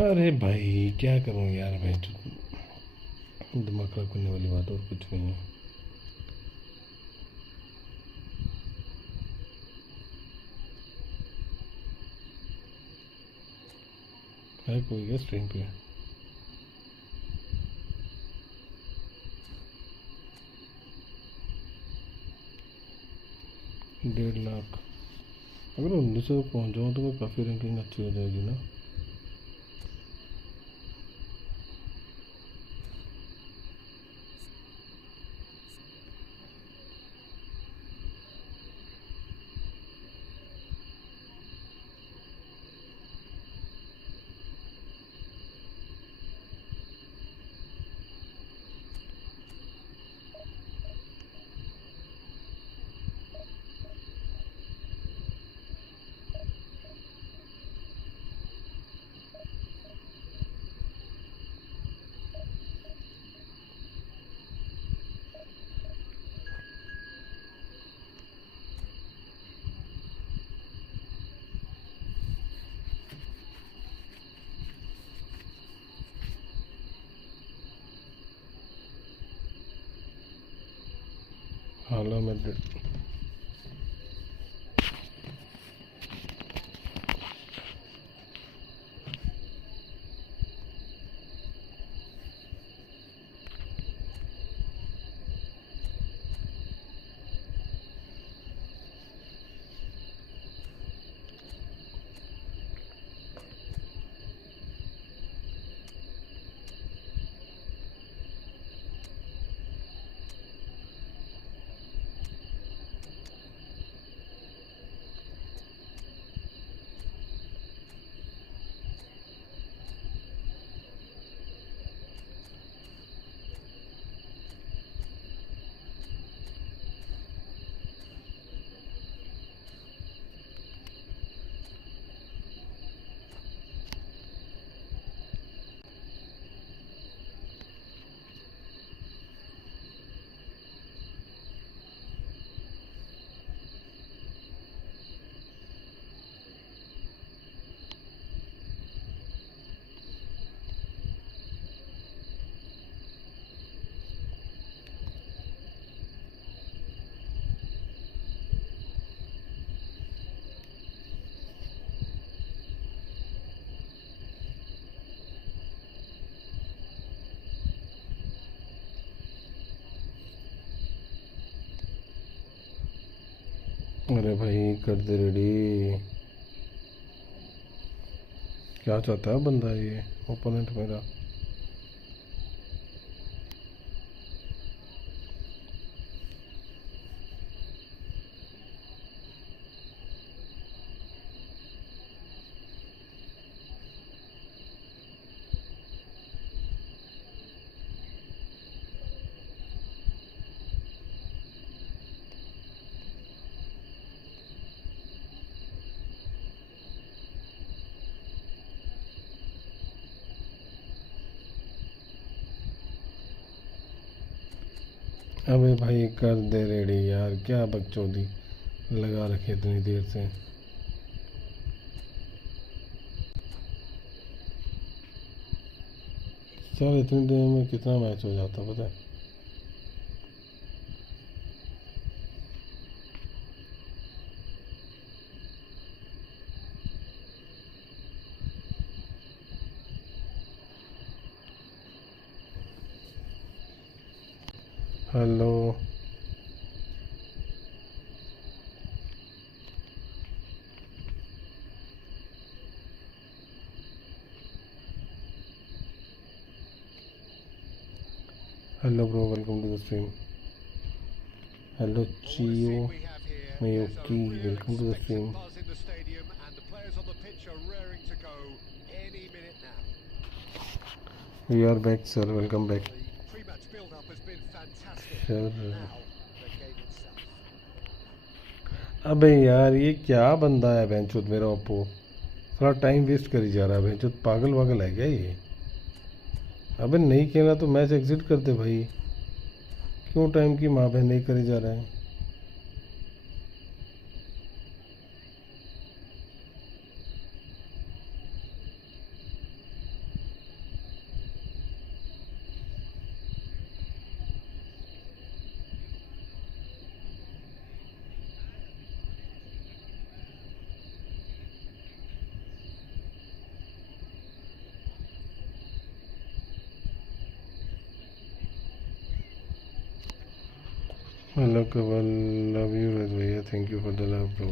अरे भाई क्या करूं यार भाई, दिमाग खराब करने वाली बात और कुछ नहीं है। है कोई क्या स्ट्रीम पे? 1.5 लाख। अगर 1900 पहुंच जाऊँ तो काफ़ी रैंकिंग अच्छी हो जाएगी ना। हाला मैड्रिड। अरे भाई कर दे रेडी। क्या चाहता है बंदा ये ओपोनेंट मेरा? अबे भाई कर दे रेडी यार, क्या बकचोदी लगा रखे इतनी देर से। सर इतनी देर में कितना मैच हो जाता पता है? Hello. Hello bro, welcome to the stream. Hello चियो मयोकी, welcome to the stream. We are back sir, welcome back sir. अबे यार ये क्या बंदा है बेंचोद मेरा ओप्पो, थोड़ा टाइम वेस्ट करी जा रहा है बेंचोद, पागल वागल है क्या ये? अबे नहीं खेला तो मैच एग्जिट कर दे भाई, क्यों टाइम की माँ बहन नहीं करी जा रहा है? Hello Kawal, love you Raj भैया, thank you for the love bro,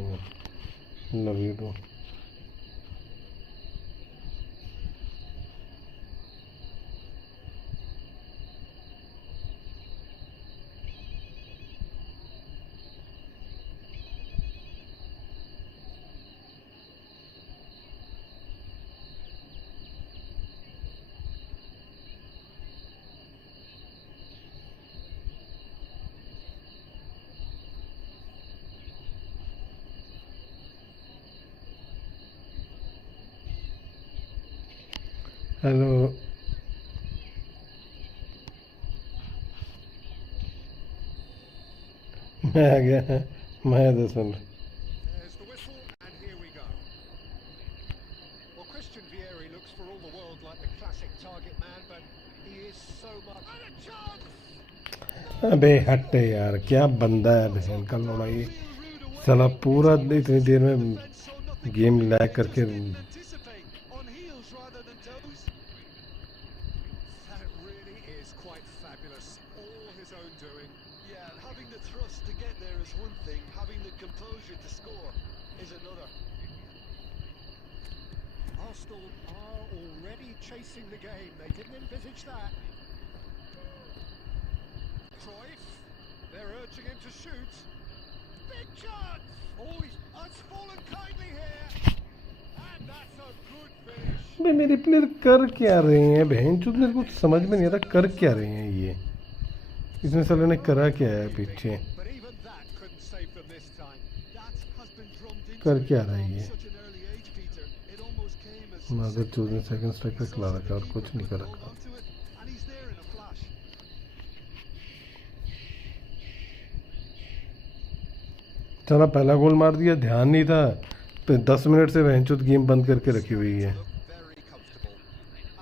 love you too. Hello, मैं आ गया, मैं 10 minute. There's the whistle, and here we go. Well, Christian Vieri looks for all the world like the classic target man, but he is so much. And a chance! अबे हट यार, क्या बंदा है बहन का लौड़ा ये, साला पूरा इतनी देर में गेम लैग करके। On heels rather than toes. That really is quite fabulous. All his own doing. Yeah, and having the thrust to get there is one thing, having the composure to score is another. Arsenal are already chasing the game. They didn't envisage that. Cruyff, they're urging him to shoot. Big chance! Oh, it's fallen kindly here. And that's a good finish. भाई मेरे player कर क्या रहे हैं बहन चुद, मेरे को समझ में नहीं आता कर क्या रहे हैं ये, इसमें साले ने करा क्या है पीछे, But even that couldn't save them this time. That has been drummed into कर क्या him रहा है from ये, such an early age, Peter. It almost came as मगर चूज ने सेकंड स्ट्राइक पे खिला रखा और कुछ नहीं कर hold रखा। on to it, and he's there in a flash. चला पहला गोल मार दिया, ध्यान नहीं था, तो 10 मिनट से बहन चुद गेम बंद करके रखी हुई है। Look very comfortable.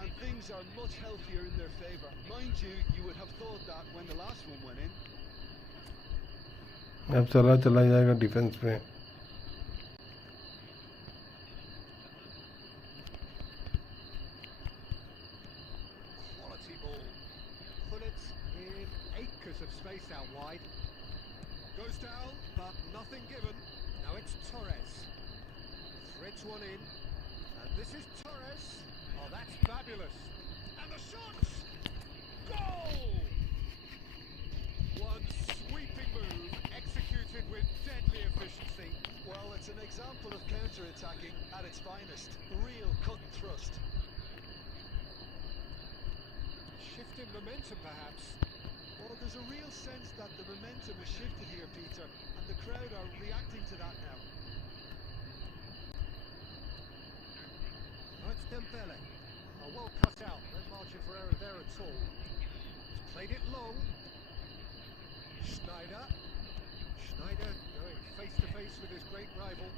And things are much healthier in their favour. Mind you, you would have thought that when the last one went in. अब चला जाएगा डिफेंस पे। Quality ball. Bullets in acres of space out wide. Goes down, but nothing given. Now it's Torres. Threads one in. And this is Torres. Oh, that's fabulous. And the shots! Goal! One sweeping move, executed with deadly efficiency. Well, it's an example of counter-attacking at its finest. Real cut and thrust. Shift in momentum, perhaps. Well, there's a real sense that the momentum has shifted here, Peter, and the crowd are reacting to that now. Oh, it's Dembele. Oh, well cut out. No margin for error there at all. He's played it long. Schneider. Schneider going face to face with his great rival.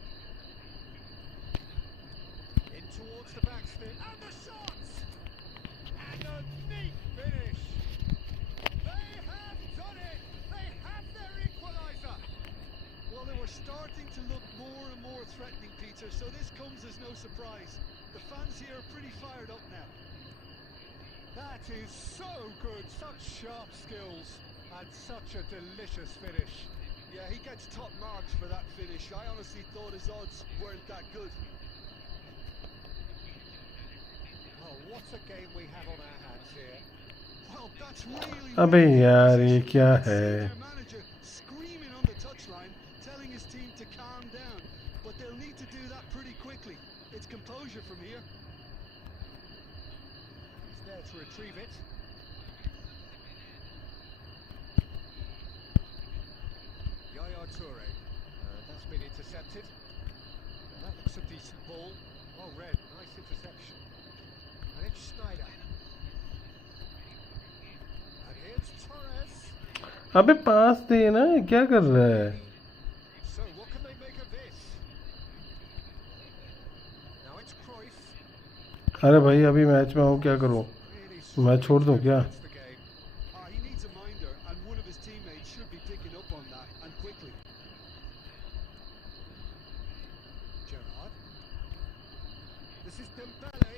In towards the backstep. And the shots! And a neat finish. They have done it. They have their equaliser. Well, they were starting to look more and more threatening, Peter, so this comes as no surprise. The fans here are pretty fired up now. That is so good. Such sharp skills. And such a delicious finish. Yeah, he gets top marks for that finish. I honestly thought his odds weren't that good. Oh, what a game we have on our hands here. Well, that's really... अबे यार ये क्या है, Their manager screaming on the touchline, telling his team to calm down. But they'll need to do that pretty quickly. It's composure from here. He's there to retrieve it. Yaya Toure. That's been intercepted. Now that looks a decent ball. Well read. Nice interception. And it's Schneider. And here's Torres. अबे पास दे ना, क्या कर रहा है। So what can they make of this? Now it's Cruyff. अरे भाई अभी match में हूँ, क्या करूँ, Really मैं छोड़ दूँ क्या। that's the game. He needs a minder, and one of his teammates should be picking up on that, and quickly. Gerrard. This is Dembele.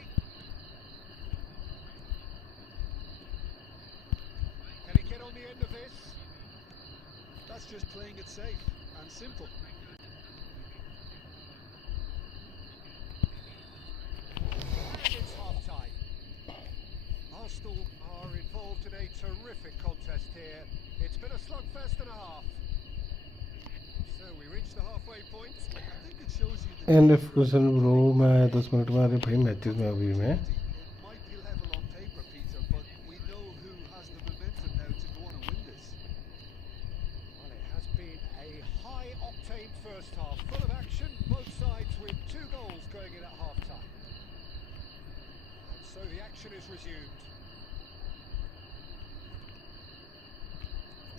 Can he get on the end of this? That's just playing it safe and simple. And it's half-time. Arsenal are involved in a terrific contest here. It's been a slugfest and a half. So we reach the halfway point. I think it shows you the and if question bro मैं 10 minute में, अरे भाई matches में अभी मैं It might be level on paper, Peter, but we know who has the momentum now to go on and win this. Well, it has been a high-octane first half, full of action, both sides with 2 goals going in at half-time. And so the action is resumed.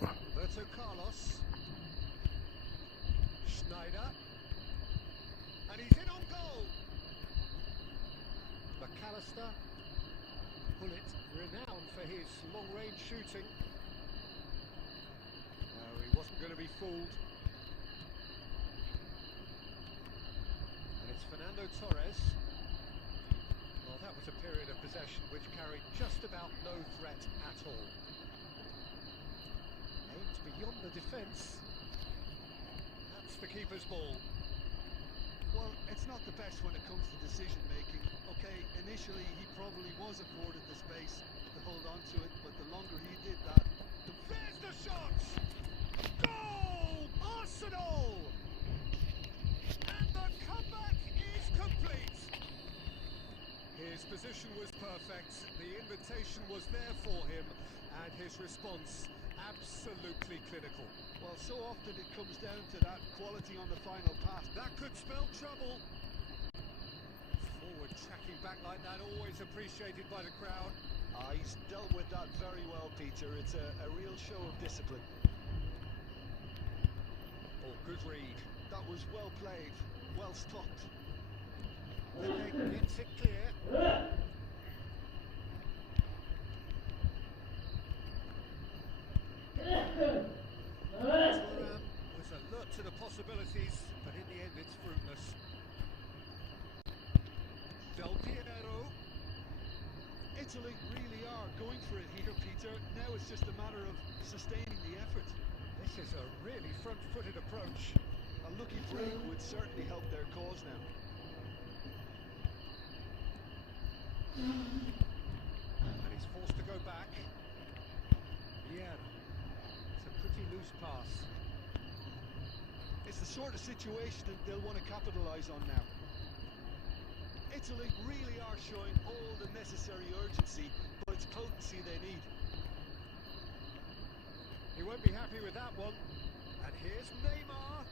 Roberto Carlos. Schneider. And he's in on goal. McAllister. Bullet, renowned for his long-range shooting. No, he wasn't going to be fooled. And it's Fernando Torres. Well, that was a period of possession which carried just about no threat at all. Aimed beyond the defence. That's the keeper's ball. Well, it's not the best when it comes to decision making. Okay, initially he probably was afforded the space to hold on to it, but the longer he did that, There's the shot! Goal! Arsenal! And the comeback is complete. His position was perfect, the invitation was there for him, and his response absolutely clinical. well, so often it comes down to that quality on the final pass. That could spell trouble. Forward tracking back like that, always appreciated by the crowd. He's dealt with that very well, Peter. It's a real show of discipline. Oh, good read. That was well played, well stopped. Lene gets it clear. Thuram was alert to the possibilities, but in the end it's fruitless. Del Piero. Italy really are going for it here, Peter. Now it's just a matter of sustaining the effort. This is a really front-footed approach. A lucky break would certainly help their cause now. And he's forced to go back. Yeah, it's a pretty loose pass. It's the sort of situation that they'll want to capitalise on now. Italy really are showing all the necessary urgency, but it's potency they need. He won't be happy with that one. And here's Neymar.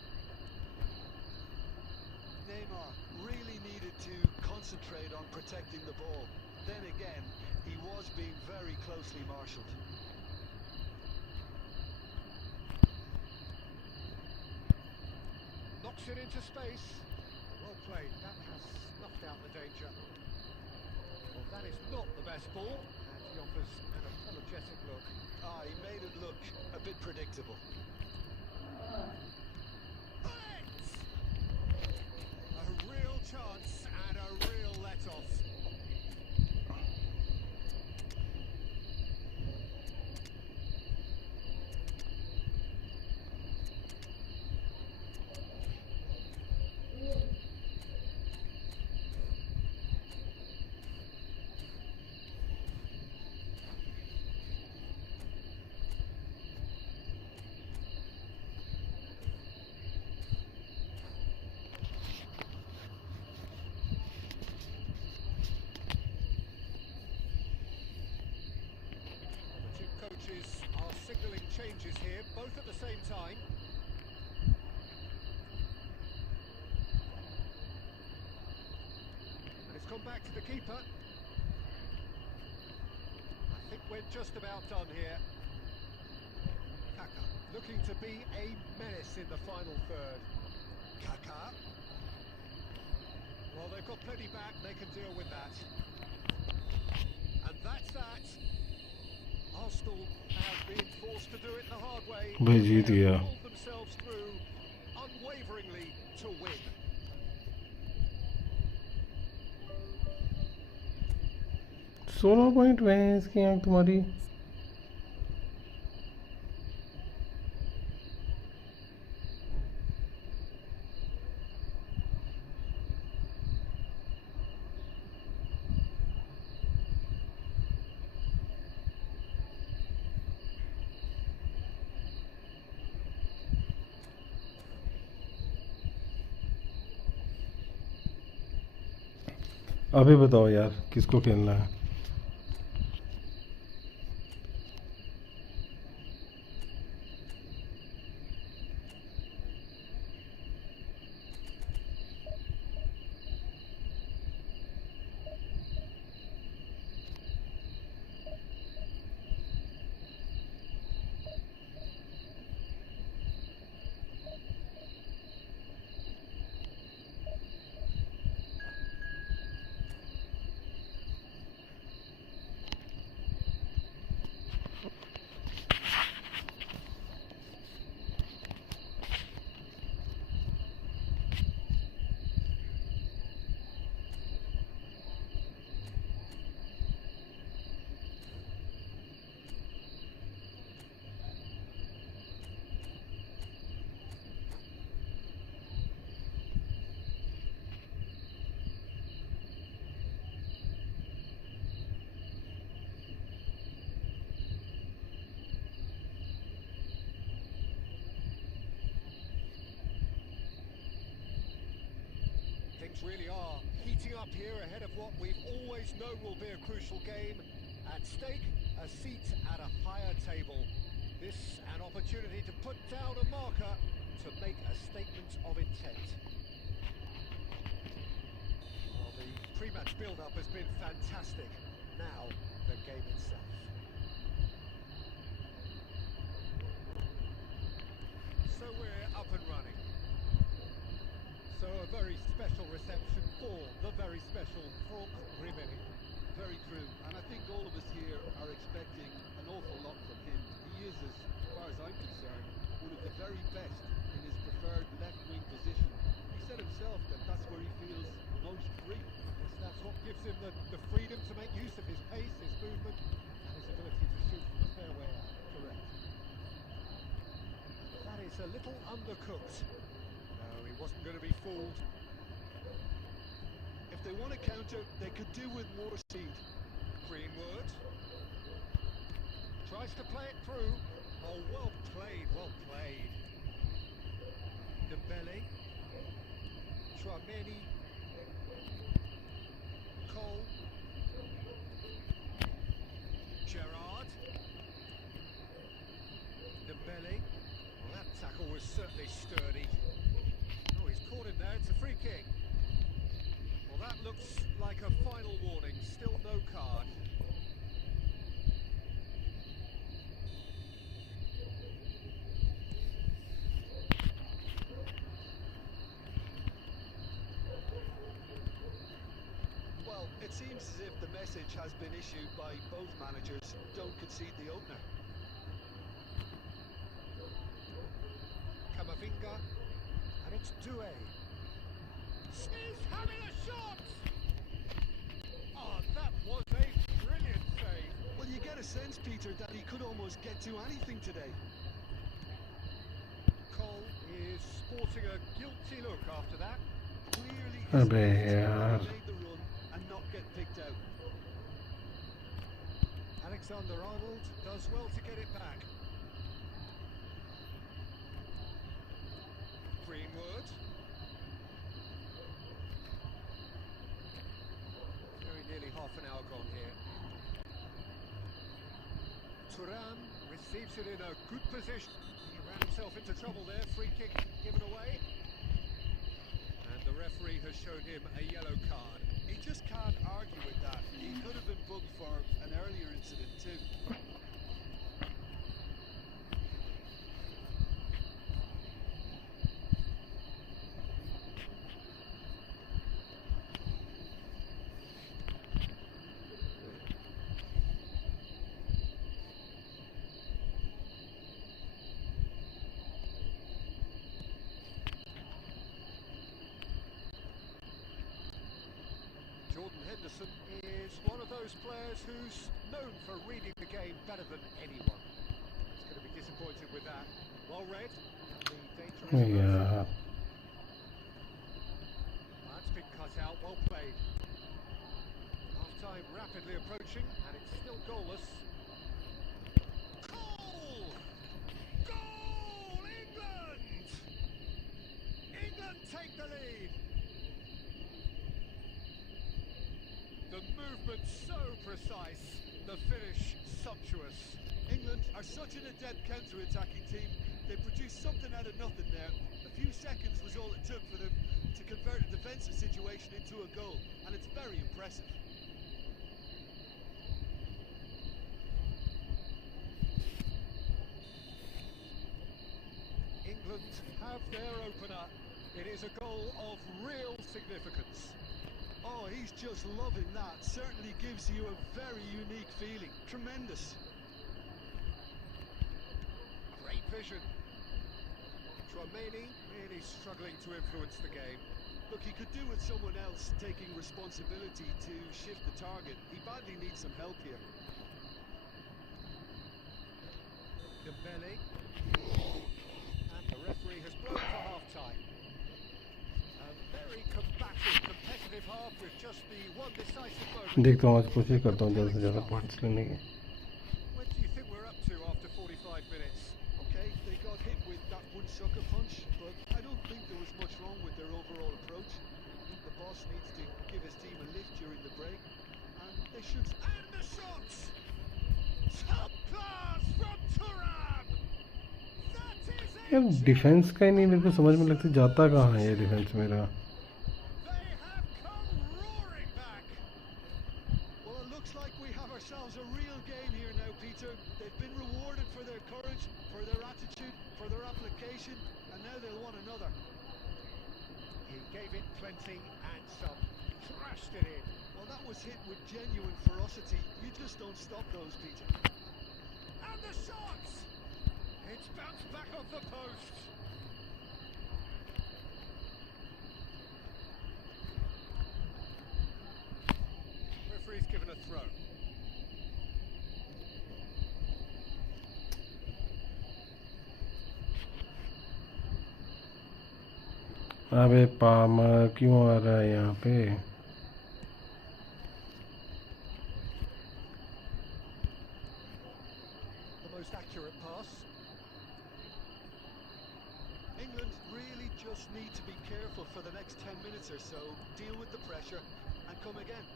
Neymar really needed to concentrate on protecting the ball. Then again, he was being very closely marshalled. Knocks it into space. Well played. That has snuffed out the danger. Well, that is not the best ball. And he offers an apologetic look. He made it look a bit predictable. Bullet! A real chance and a real let-off. Coaches are signalling changes here, both at the same time. And it's gone back to the keeper. I think we're just about done here. Kaka looking to be a menace in the final third. Kaka. Well, they've got plenty back, they can deal with that. And that's that. Arsenal have been forced to do it the hard way. भाई जीत They गया। have pulled themselves through unwaveringly to win. सोलह point हैं इसकी आंख तुम्हारी। अभी बताओ यार किसको खेलना है। Things really are heating up here ahead of what we've always known will be a crucial game. At stake, a seat at a higher table. This an opportunity to put down a marker to make a statement of intent. Well, the pre-match build-up has been fantastic. Now, the game itself. So we're up and running. So a very special reception for the very special Franck Ribéry. Very true, and I think all of us here are expecting an awful lot from him. He is, as far as I'm concerned, one of the very best in his preferred left-wing position. He said himself that that's where he feels most free. Yes, that's what gives him the freedom to make use of his pace, his movement, and his ability to shoot from a fair way out. Correct. That is a little undercooked. No, he wasn't going to be fooled. If they want to counter, they could do with more speed. Greenwood tries to play it through. Oh, well played, well played. Dembele, Tchouameni, Cole, Gerrard, Dembele. Well, that tackle was certainly sturdy. Oh, he's caught him there. It's a free kick. Well, that looks like a final warning. Still no card. Well, it seems as if the message has been issued by both managers. Don't concede the opener. Camavinga, and it's Doué. He's having a shot! Oh, that was a brilliant save. Well, you get a sense, Peter, that he could almost get to anything today. Cole is sporting a guilty look after that. Clearly, अबे his यार made the run and not get picked out. Alexander-Arnold does well to get it back. Greenwood. Very nearly half an hour gone here. Thuram receives it in a good position. He ran himself into trouble there. Free kick given away. And the referee has shown him a yellow card. He just can't argue with that. He could have been booked for an earlier incident too. Jordan Henderson is one of those players who's known for reading the game better than anyone. He's going to be disappointed with that. Well read. And the dangerous यार That's been cut out. Well played. Half-time rapidly approaching, and it's still goalless. Goal! Goal! England! England take the lead. precise, the finish sumptuous. England are such an adept counter-attacking team. They produced something out of nothing there. A few seconds was all it took for them to convert a defensive situation into a goal, and it's very impressive. England have their opener. It is a goal of real significance. Oh, he's just loving that. Certainly gives you a very unique feeling. Tremendous. Great vision. Chouameni really struggling to influence the game. Look, he could do with someone else taking responsibility to shift the target. He badly needs some help here. Dembele. And the referee has blown for half-time. A very combative, competitive half with just the one decisive moment. देखता हूँ, आज कोशिश करता हूँ ज़्यादा से ज़्यादा points लेने की. What do you think we're up to after 45 minutes? Okay, they got hit with that one sucker punch, but I don't think there was much wrong with their overall approach. I think the boss needs to give his team a lift during the break, and they should... And the shots! Top class from Thuram! That is a यार defence का ही नहीं मेरे को समझ में लगता जाता कहाँ है ये डिफेंस मेरा. They have come roaring back. Well, it looks like we have ourselves a real game here now, Peter. They've been rewarded for their courage, for their attitude, for their application, and now they'll want another. He gave it plenty and some. Thrashed it in. Well, that was hit with genuine ferocity. You just don't stop those, Peter. And the shots! It's bounced back off the post. Referee's given a throw. अबे Palmer क्यों आ रहा है यहाँ पे. The most accurate pass. England really just need to be careful for the next 10 minutes or so, deal with the pressure, and come again.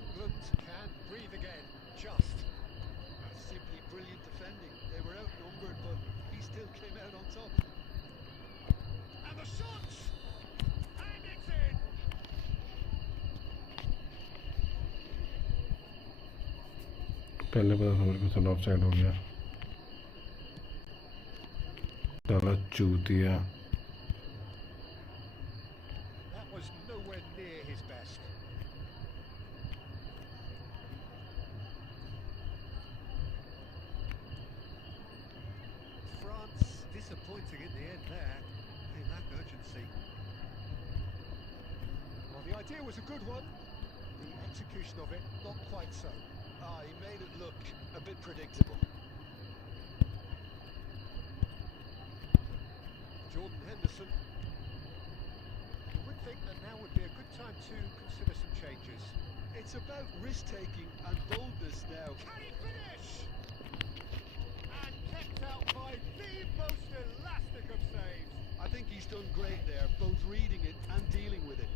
England can breathe again. Just. That's simply brilliant defending. They were outnumbered, but he still came out on top. And the shots! And it's in! पहले पता था मेरे को चलो offside हो गया. साला चूतिया. That was nowhere near his best. France disappointing in the end there. They lack urgency. Well, the idea was a good one. The execution of it, not quite so. He made it look a bit predictable. Jordan Henderson. You would think that now would be a good time to consider some changes. It's about risk-taking and boldness now. Can he finish? And kept out by the most elastic of saves. I think he's done great there, both reading it and dealing with it.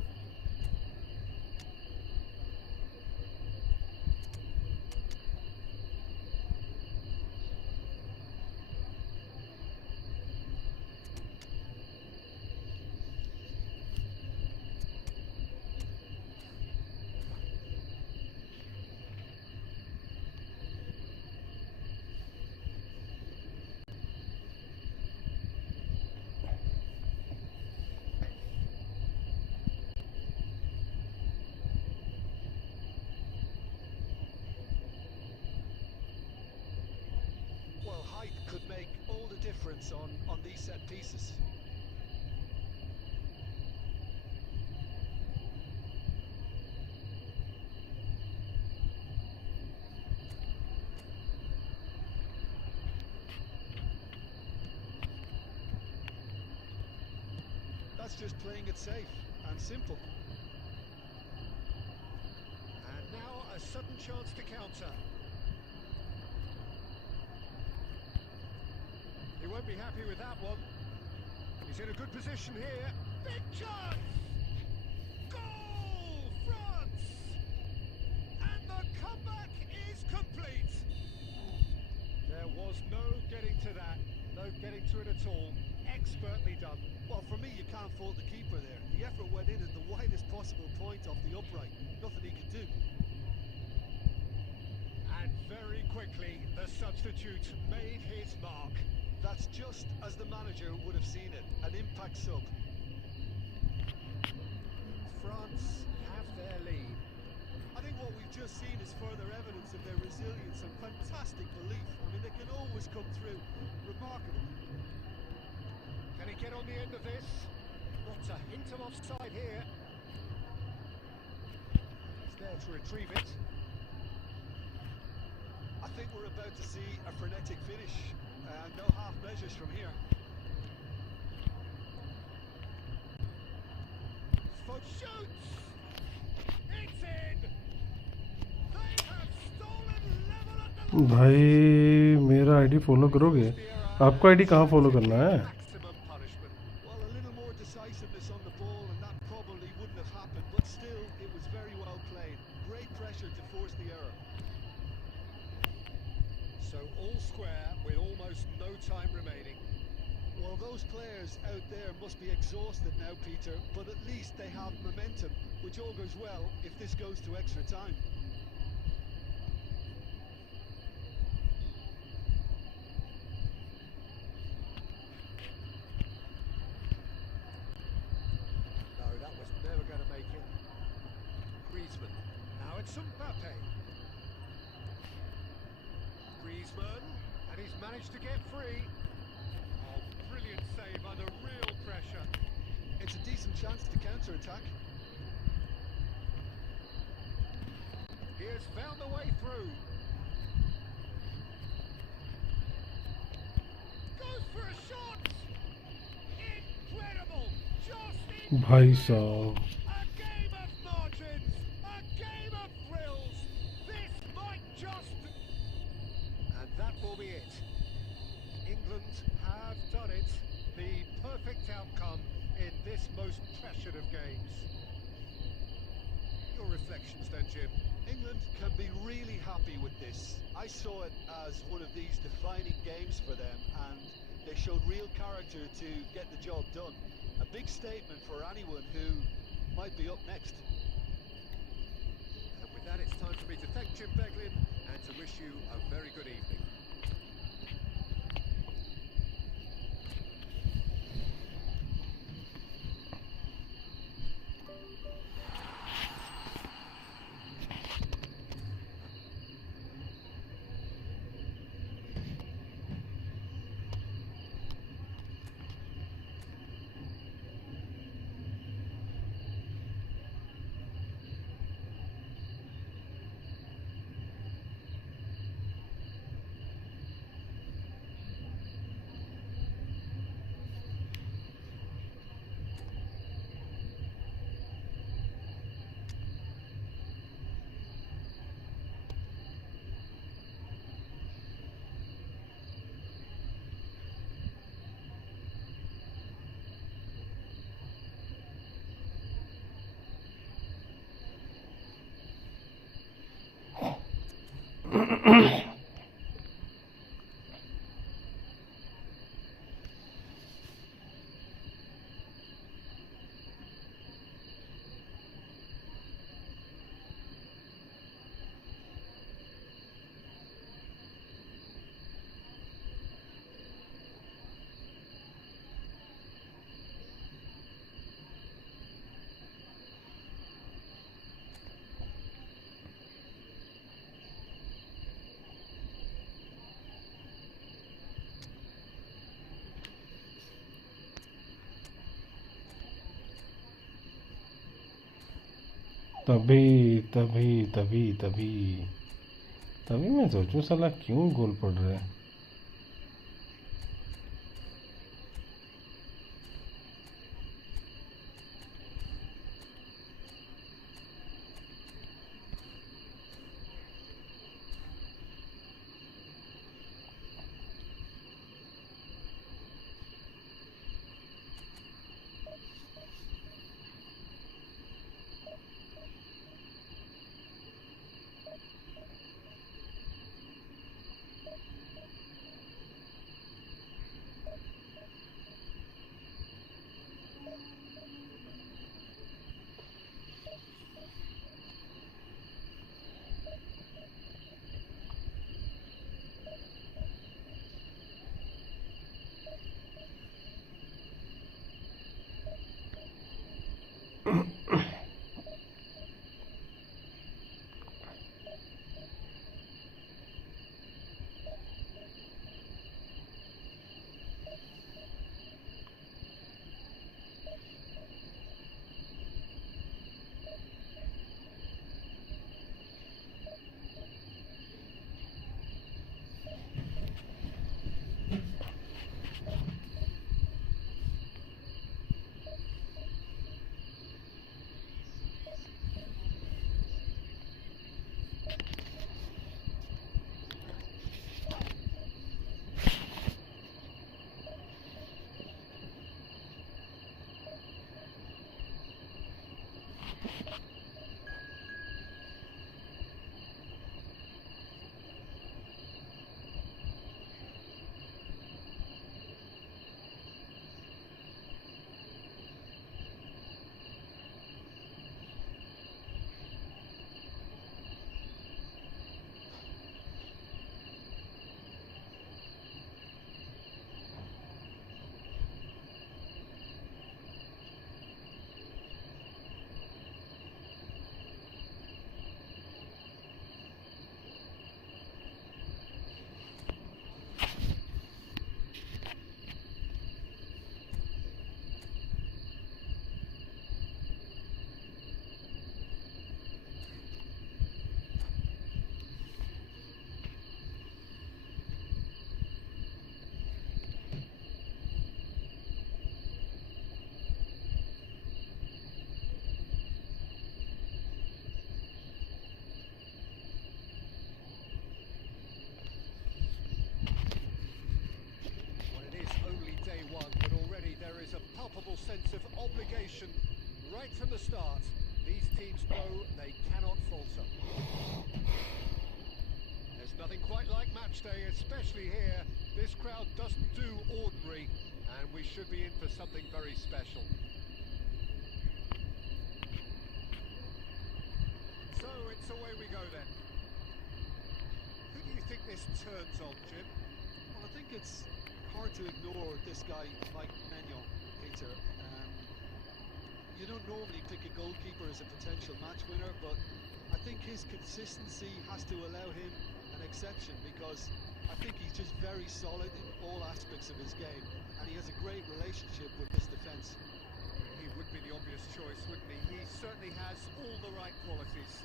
Well, height could make all the difference on these set pieces. That's just playing it safe and simple. And now a sudden chance to counter. He won't be happy with that one. He's in a good position here. Big chance! Goal! into it at all. Expertly done. Well, for me, you can't fault the keeper there. The effort went in at the widest possible point off the upright. Nothing he could do. And very quickly, the substitute made his mark. That's just as the manager would have seen it. An impact sub. France have their lead. I think what we've just seen is further evidence of their resilience and fantastic belief. I mean, they can always come through. Remarkable. Can he get on the end of this? Not a hint of offside here. He's there to retrieve it. I think we're about to see a frenetic finish. No half measures from here. Foot shoots! It's in! They have stolen level at the भाई मेरा ID follow करोगे? आपको ID कहाँ follow करना है? maximum punishment. Well, a little more decisiveness on the ball, and that probably wouldn't have happened. But still, it was very well played. Great pressure to force the error. So all square with almost no time remaining. Well, those players out there must be exhausted now, Peter, but at least they have momentum, which all goes well if this goes to extra time. No, that was never going to make it. Griezmann. Now it's Mbappe. Griezmann, and he's managed to get free. Oh, brilliant save under real pressure. It's a decent chance to counter-attack. He has found a way through. Goes for a shot! Incredible! Just incredible! भाई साहब A game of margins! A game of thrills! This might just... And that will be it. England have done it. The perfect outcome in this most pressured of games. Your reflections then, Jim? England can be really happy with this. I saw it as one of these defining games for them, and they showed real character to get the job done. A big statement for anyone who might be up next. And with that, it's time for me to thank Jim Beglin and to wish you a very good evening. तभी तभी तभी तभी तभी मैं सोचूं साला क्यों गोल पड़ रहा है। right from the start. These teams know they cannot falter. There's nothing quite like match day, especially here. This crowd doesn't do ordinary, and we should be in for something very special. So it's away we go then. Who do you think this turns on, Jim? Well, I think it's hard to ignore this guy, Mike Maignan, Peter. You don't normally pick a goalkeeper as a potential match winner, but I think his consistency has to allow him an exception, because I think he's just very solid in all aspects of his game, and he has a great relationship with this defence. He would be the obvious choice, wouldn't he? He certainly has all the right qualities.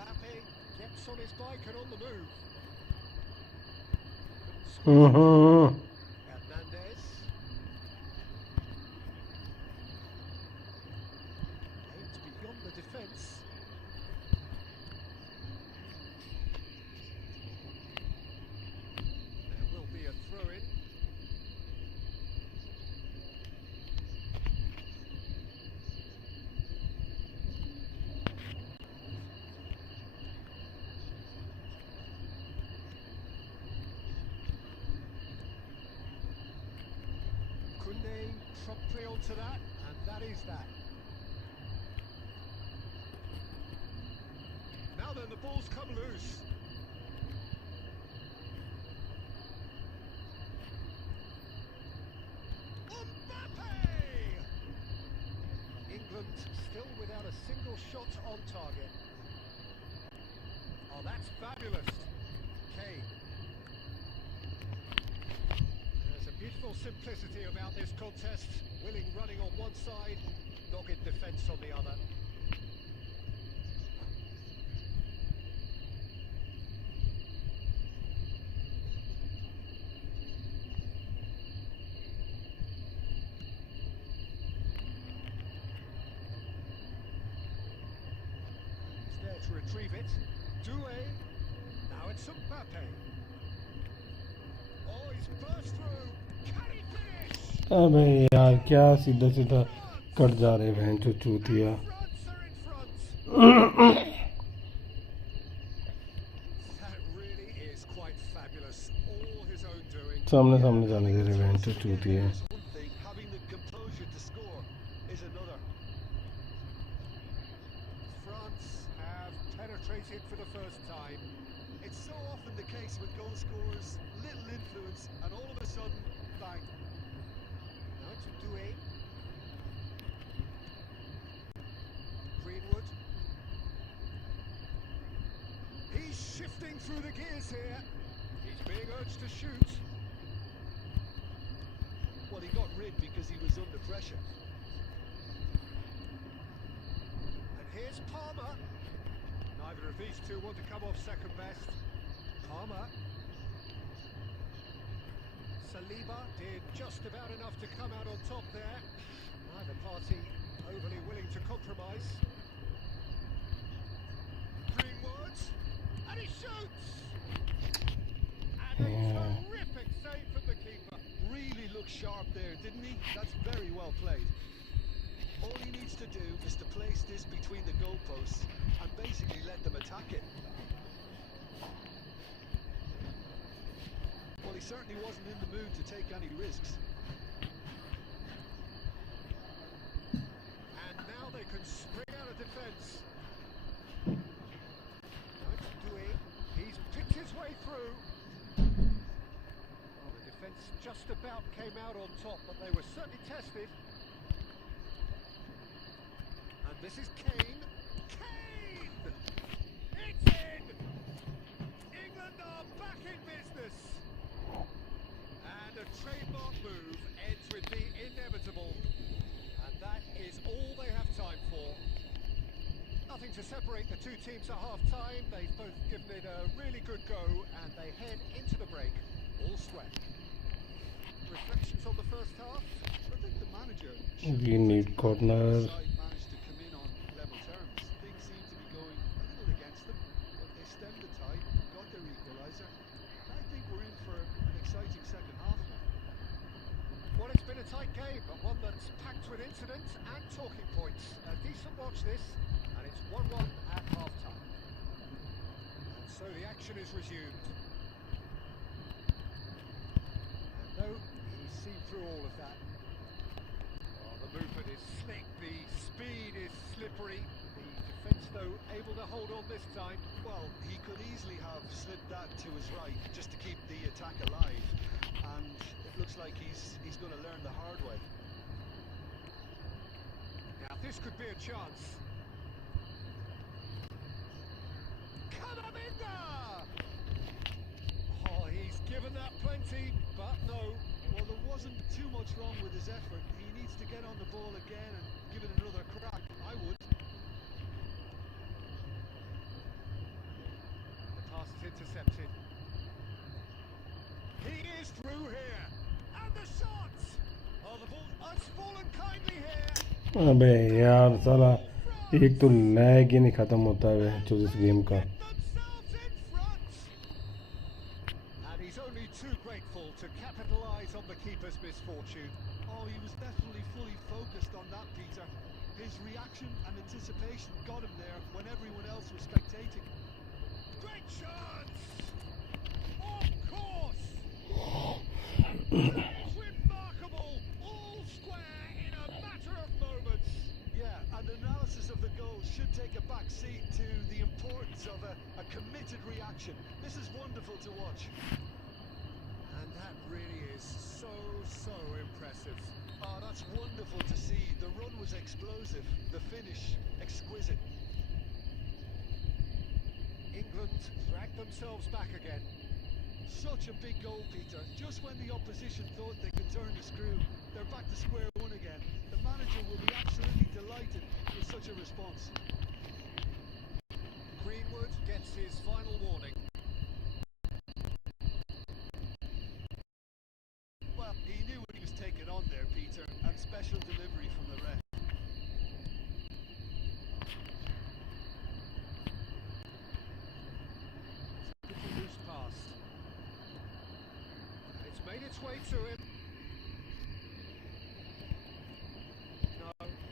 Mbappe gets on his bike and on the move. Hernandez. Aimed beyond the defence. There will be a throw-in. Promptly onto that, and that is that. Now then, the ball's come loose. Mbappe! England still without a single shot on target. Oh, that's fabulous. Kane. Beautiful simplicity about this contest. Willing running on one side, dogged defence on the other. He's there to retrieve it. Doué. Now it's Mbappe. Oh, he's burst through. अबे यार क्या सीधा सीधा cut जा रहे हैं जो चूतिया सामने सामने जाने दे रहे हैं जो चूतिया for the first time. It's so often the case with goal scorers, little influence, and all of a sudden, bang. Now to Doué. Greenwood. He's shifting through the gears here. He's being urged to shoot. Well, he got rid because he was under pressure. And here's Palmer. Neither of these two want to come off second best. Palmer. Saliba did just about enough to come out on top there. Neither party overly willing to compromise. Greenwood. And he shoots! And a terrific save from the keeper. Really looked sharp there, didn't he? That's very well played. All he needs to do is to place this between the goalposts and basically let them attack it. Well, he certainly wasn't in the mood to take any risks. And now they can spring out of defence. Now it's Doué. He's picked his way through. Well, the defence just about came out on top, but they were certainly tested. And this is Kane. Kane! It's in! England are back in business. And a trademark move ends with the inevitable. And that is all they have time for. Nothing to separate the two teams at half-time. They've both given it a really good go, and they head into the break all sweat. Reflections on the first half? I think the manager we need corner. managed to come in on level terms. Things seem to be going a little against them, but they stemmed the tide, got their equaliser. I think we're in for an exciting second half now. Well, it's been a tight game, but one that It's packed with incident and talking points. A decent watch this, and it's 1-1 at half-time. And so the action is resumed. And no, he's seen through all of that. Oh, the movement is slick, the speed is slippery. The defence, though, able to hold on this time. Well, he could easily have slipped that to his right just to keep the attack alive, and it looks like he's going to learn the hard way. Now this could be a chance. Kamavinga! Oh, he's given that plenty, but no. Well, there wasn't too much wrong with his effort. He needs to get on the ball again and give it another crack. I would. The pass is intercepted. He is through here. And the shot! Oh, the ball has fallen kindly here. अबे यार साला एक तो lag ही नहीं ख़त्म होता है जो इस गेम का. Themselves in front. And he's only too grateful to capitalise on the keeper's misfortune. Oh, he was definitely fully focused on that, Peter. His reaction and anticipation got him there when everyone else was spectating. Great chance! Of course! Remarkable! All square in a matter of moments. Yeah, and analysis of the goal should take a back seat to the importance of a committed reaction. This is wonderful to watch. And that really is so impressive. Oh, that's wonderful to see. The run was explosive, the finish exquisite. England drag themselves back again. Such a big goal, Peter. Just when the opposition thought they could turn the screw, they're back to square one again. The manager will be absolutely delighted with such a response. Greenwood gets his final warning. Well, he knew what he was taking on there, Peter, and special delivery from the ref. Little loose pass. And it's made its way to him.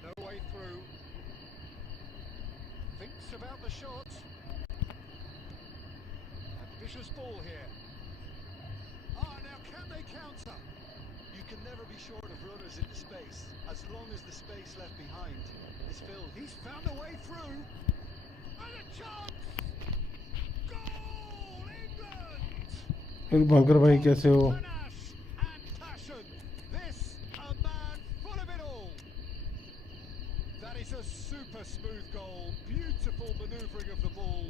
No way through. Thinks about the shot. Ambitious ball here. Ah, now can they counter? You can never be short of runners into space, as long as the space left behind is filled. He's found a way through. And a chance! Goal, England! फिर भंकर भाई कैसे हो? Panache and passion. This a man full of it all. That is a super smooth goal. Beautiful manoeuvring of the ball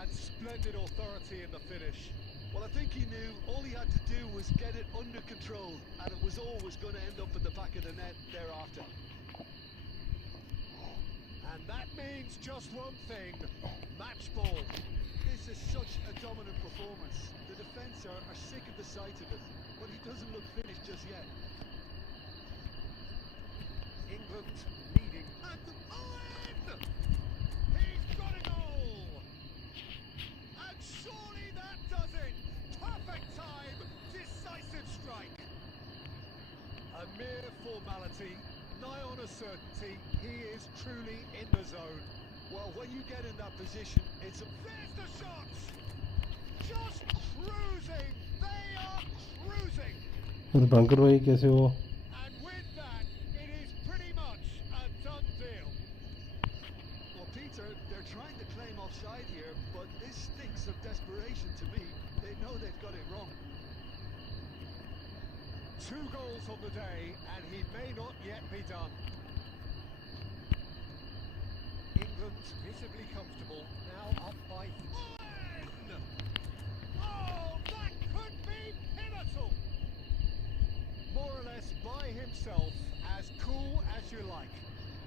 and splendid authority in the finish. Well, I think he knew all he had to do was get it under control, and it was always going to end up at the back of the net thereafter. And that means just one thing, match ball. This is such a dominant performance. The defence are sick of the sight of it, but he doesn't look finished just yet. England leading. And Owen! He's got a goal! And surely that does it! Perfect time, decisive strike. A mere formality, nigh on a certainty, he is truly in the zone. Well, when you get in that position, it's a... There's the shot! Just cruising! They are cruising! फिर भंकर भाई कैसे हो? And with that, it is pretty much a done deal. Well, Peter, they're trying to claim offside here, but this stinks of desperation to me. They know they've got it wrong. 2 goals on the day, and he may not yet be done. England visibly comfortable, now up by... Owen! Oh, that could be pivotal! More or less by himself, as cool as you like.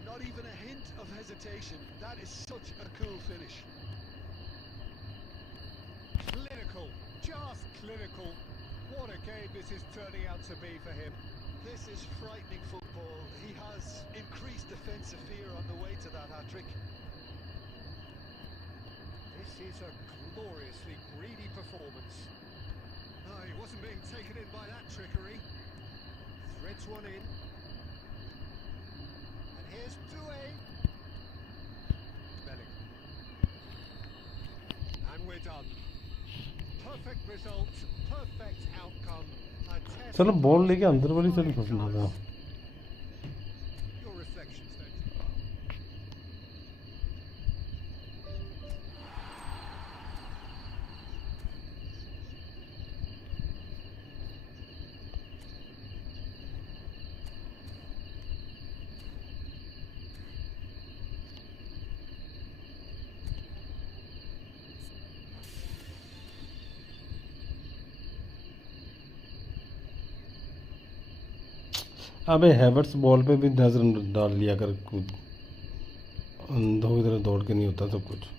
Not even a hint of hesitation. That is such a cool finish. Clinical, just clinical. What a game this is turning out to be for him. This is frightening football. He has increased defensive fear on the way to that hat-trick. This is a gloriously greedy performance. No, he wasn't being taken in by that trickery. Threads one in. Here's Doué. Bellingham. And we're done. Perfect result, perfect outcome. A test चलो ball लेके passed अंदर with वाली side fine फंसना था। colours. Your reflections, don't you? अबे Havertz ball पे भी नजर डाल लिया कर, कूद अंधों की तरह दौड़ के नहीं होता सब कुछ।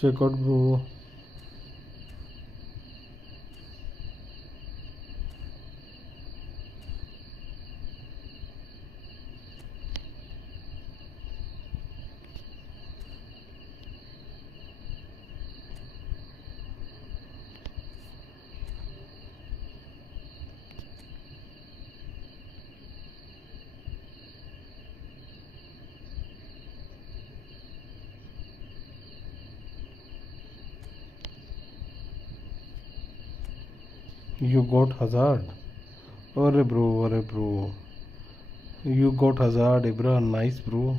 Checkout bro. You got Hazard. अरे bro. You got Hazard, Ibra. Nice, bro.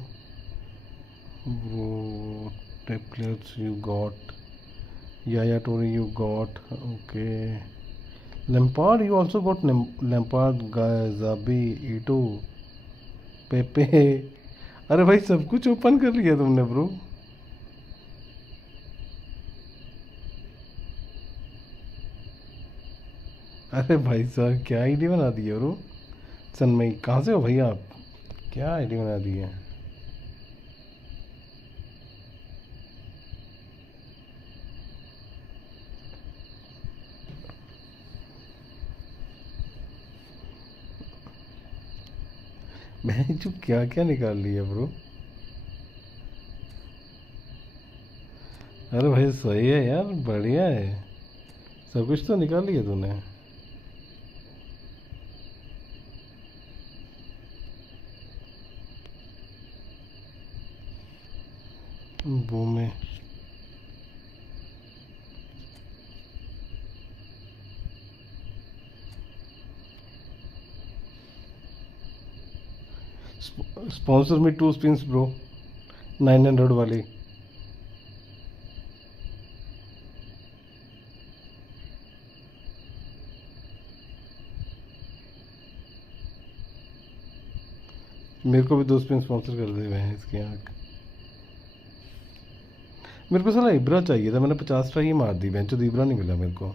Bro, top players you got. Yaya Toure you got. Okay. Lampard, you also got Lampard, Zabi, Ito, Pepe. अरे भाई सब कुछ ओपन कर लिया तुमने bro. अरे भाई साहब क्या आईडी बना दी है ब्रो। सनमई कहाँ से हो भैया आप, क्या आईडी बना दी है। मैं जो क्या क्या निकाल लिया ब्रो। अरे भाई सही है यार, बढ़िया है, सब कुछ तो निकाल लिया तूने। वो में स्पॉन्सर में 2 स्पिन्स ब्रो, 900 वाली। मेरे को भी 2 स्पिन स्पॉन्सर कर दे हुए हैं इसके आँख। मेरे को साला इब्रा चाहिए था, मैंने 50 ट्राई ही मार दी, बेंच तो इब्रा नहीं मिला मेरे को।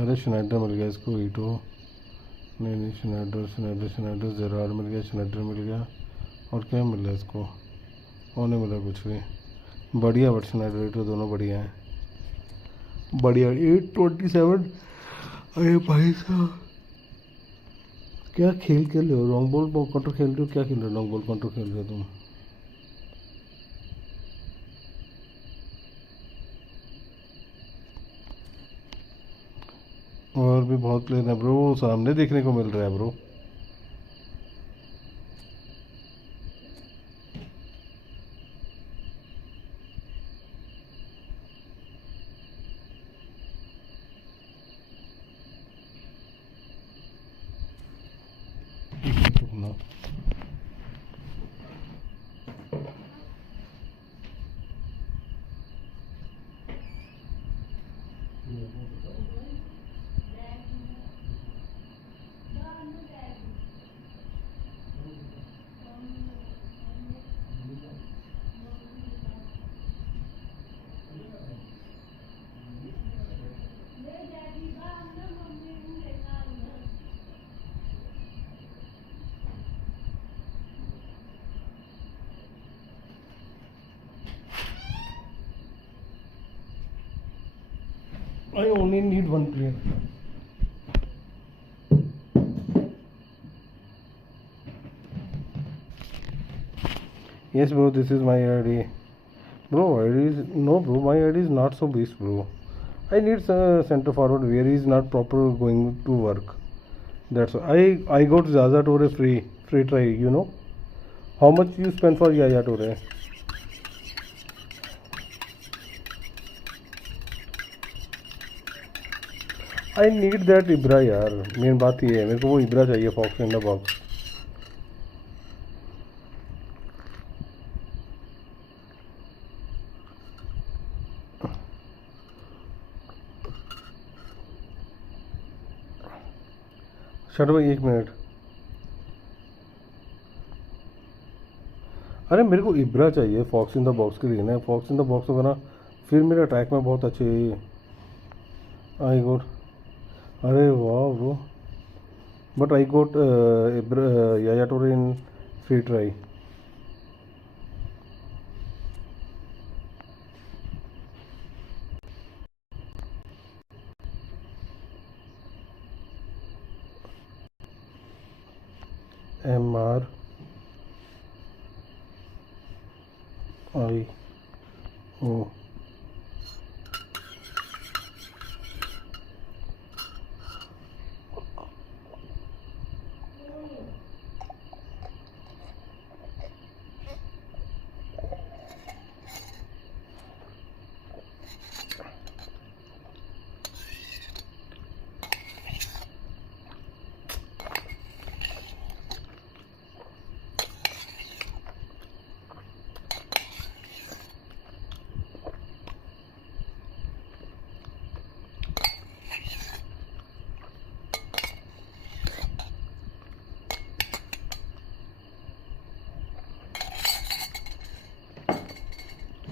अरे शनाइडर मिल गया इसको, ईटो नहीं, शनाइडर जेरार्ड मिल गया, शनाइडर मिल गया, और क्या मिल रहा है इसको, और नहीं मिला कुछ भी। बढ़िया, बट शनाइडर ईटो दोनों बढ़िया हैं, बढ़िया। 827। अरे भाई साहब क्या खेल रहे हो, लॉन्ग बॉल काउंटर खेल रहे हो, क्या खेल रहे हो, लॉन्ग बॉल काउंटर खेल रहे हो तुम। और भी बहुत प्लेयर है ब्रो, सामने देखने को मिल रहा है ब्रो। अपना। I only need one player. Yes, bro, this is my ID. Bro, ID is no, bro. My ID is not so beast, bro. I need a center forward where he is not proper going to work. That's why I got Zaza Toure free try. You know how much you spend for Yaya Toure? I need that Ibra यार, मेन बात ये है, मेरे को वो Ibra चाहिए fox in the box. Shut भाई 1 मिनट। अरे मेरे को इब्रा चाहिए फॉक्स इन द बॉक्स के लिए ना, फॉक्स इन द बॉक्स होगा ना फिर मेरे अटैक में बहुत अच्छे आई गोट। अरे वाह bro, but I got Yaya Toure in free try. MRI O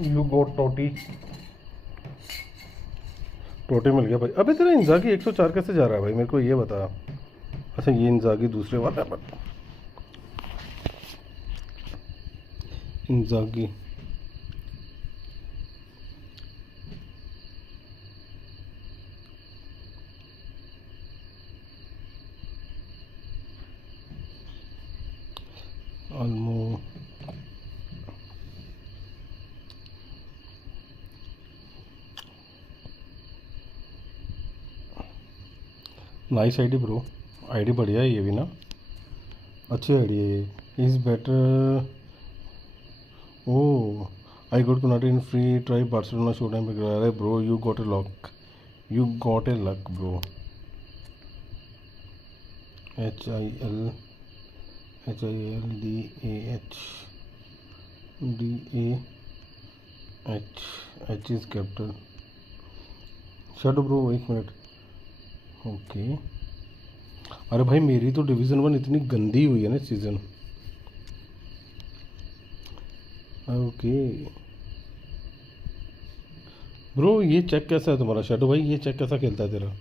you got Totti. Totti मिल गया भाई। अबे तेरा इंजागी 104 कैसे जा रहा है भाई, मेरे को ये बता। अच्छा ये इंजागी दूसरे वाला है, but Inzaghi Olmo nice ID bro, ID बढ़िया है ये भी ना, अच्छी आईडी है ये। Is better oh I got not in free try Barcelona show time पे। अरे bro you got a luck, you got a luck bro. HIL DAH is captain. Shut bro 1 minute. Okay अरे भाई मेरी तो division 1 इतनी गंदी हुई है ना सीज़न। ओके ब्रो ये चेक कैसा है तुम्हारा शैडो भाई, ये चेक कैसा खेलता है तेरा?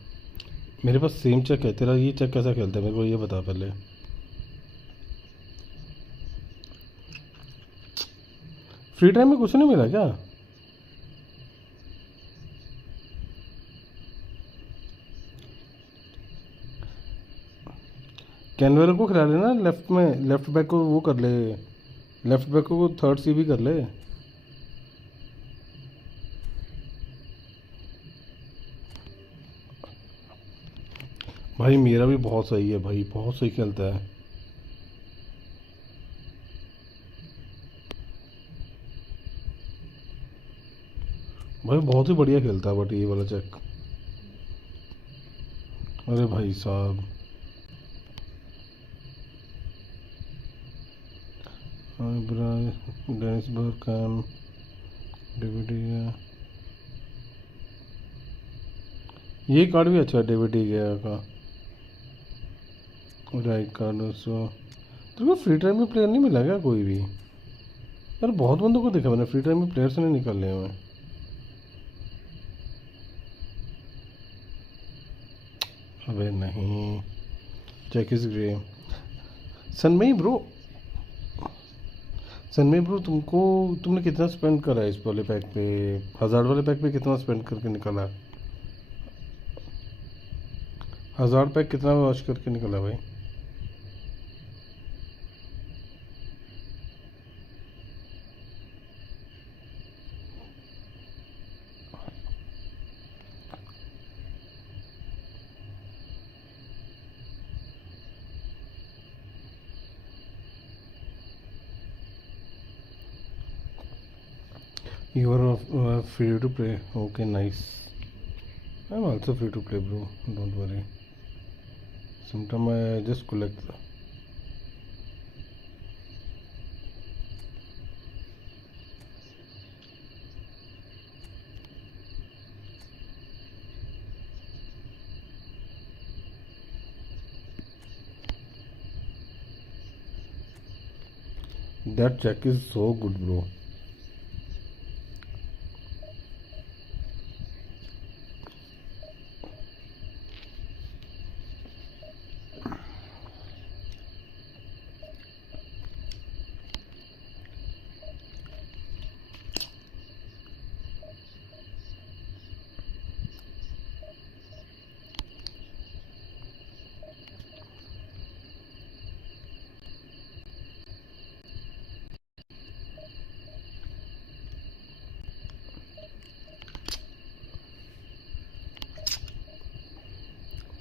मेरे पास सेम चेक है तेरा, ये चेक कैसा खेलता है मेरे को ये बता पहले। फ्री टाइम में कुछ नहीं मिला क्या? कैनवेरा को खिला लेना लेफ्ट में, लेफ्ट बैक को वो कर ले, लेफ्ट बैक को थर्ड सी भी कर ले। भाई मेरा भी बहुत सही है भाई, बहुत सही खेलता है भाई, बहुत ही बढ़िया खेलता है। बट ये वाला चेक, अरे भाई साहब डेनिस बर्कम, डेविड, ये कार्ड भी अच्छा है डेविड गया का। राइट कार्ड सो तेरे को फ्री टाइम में प्लेयर नहीं मिला क्या कोई भी? यार बहुत बंदों को देखा मैंने फ्री टाइम में प्लेयर्स नहीं निकाल लिए हुए। अबे नहीं, चेक इज ग्रे। सनमई ब्रो, सनमई ब्रो तुमने कितना स्पेंड करा है इस वाले पैक पे? 1000 वाले पैक पे कितना स्पेंड करके निकाला? 1000 पैक कितना वॉच करके निकला भाई? You are free to play. Okay, nice. I'm also free to play, bro. Don't worry. Sometimes I just collect. That check is so good, bro.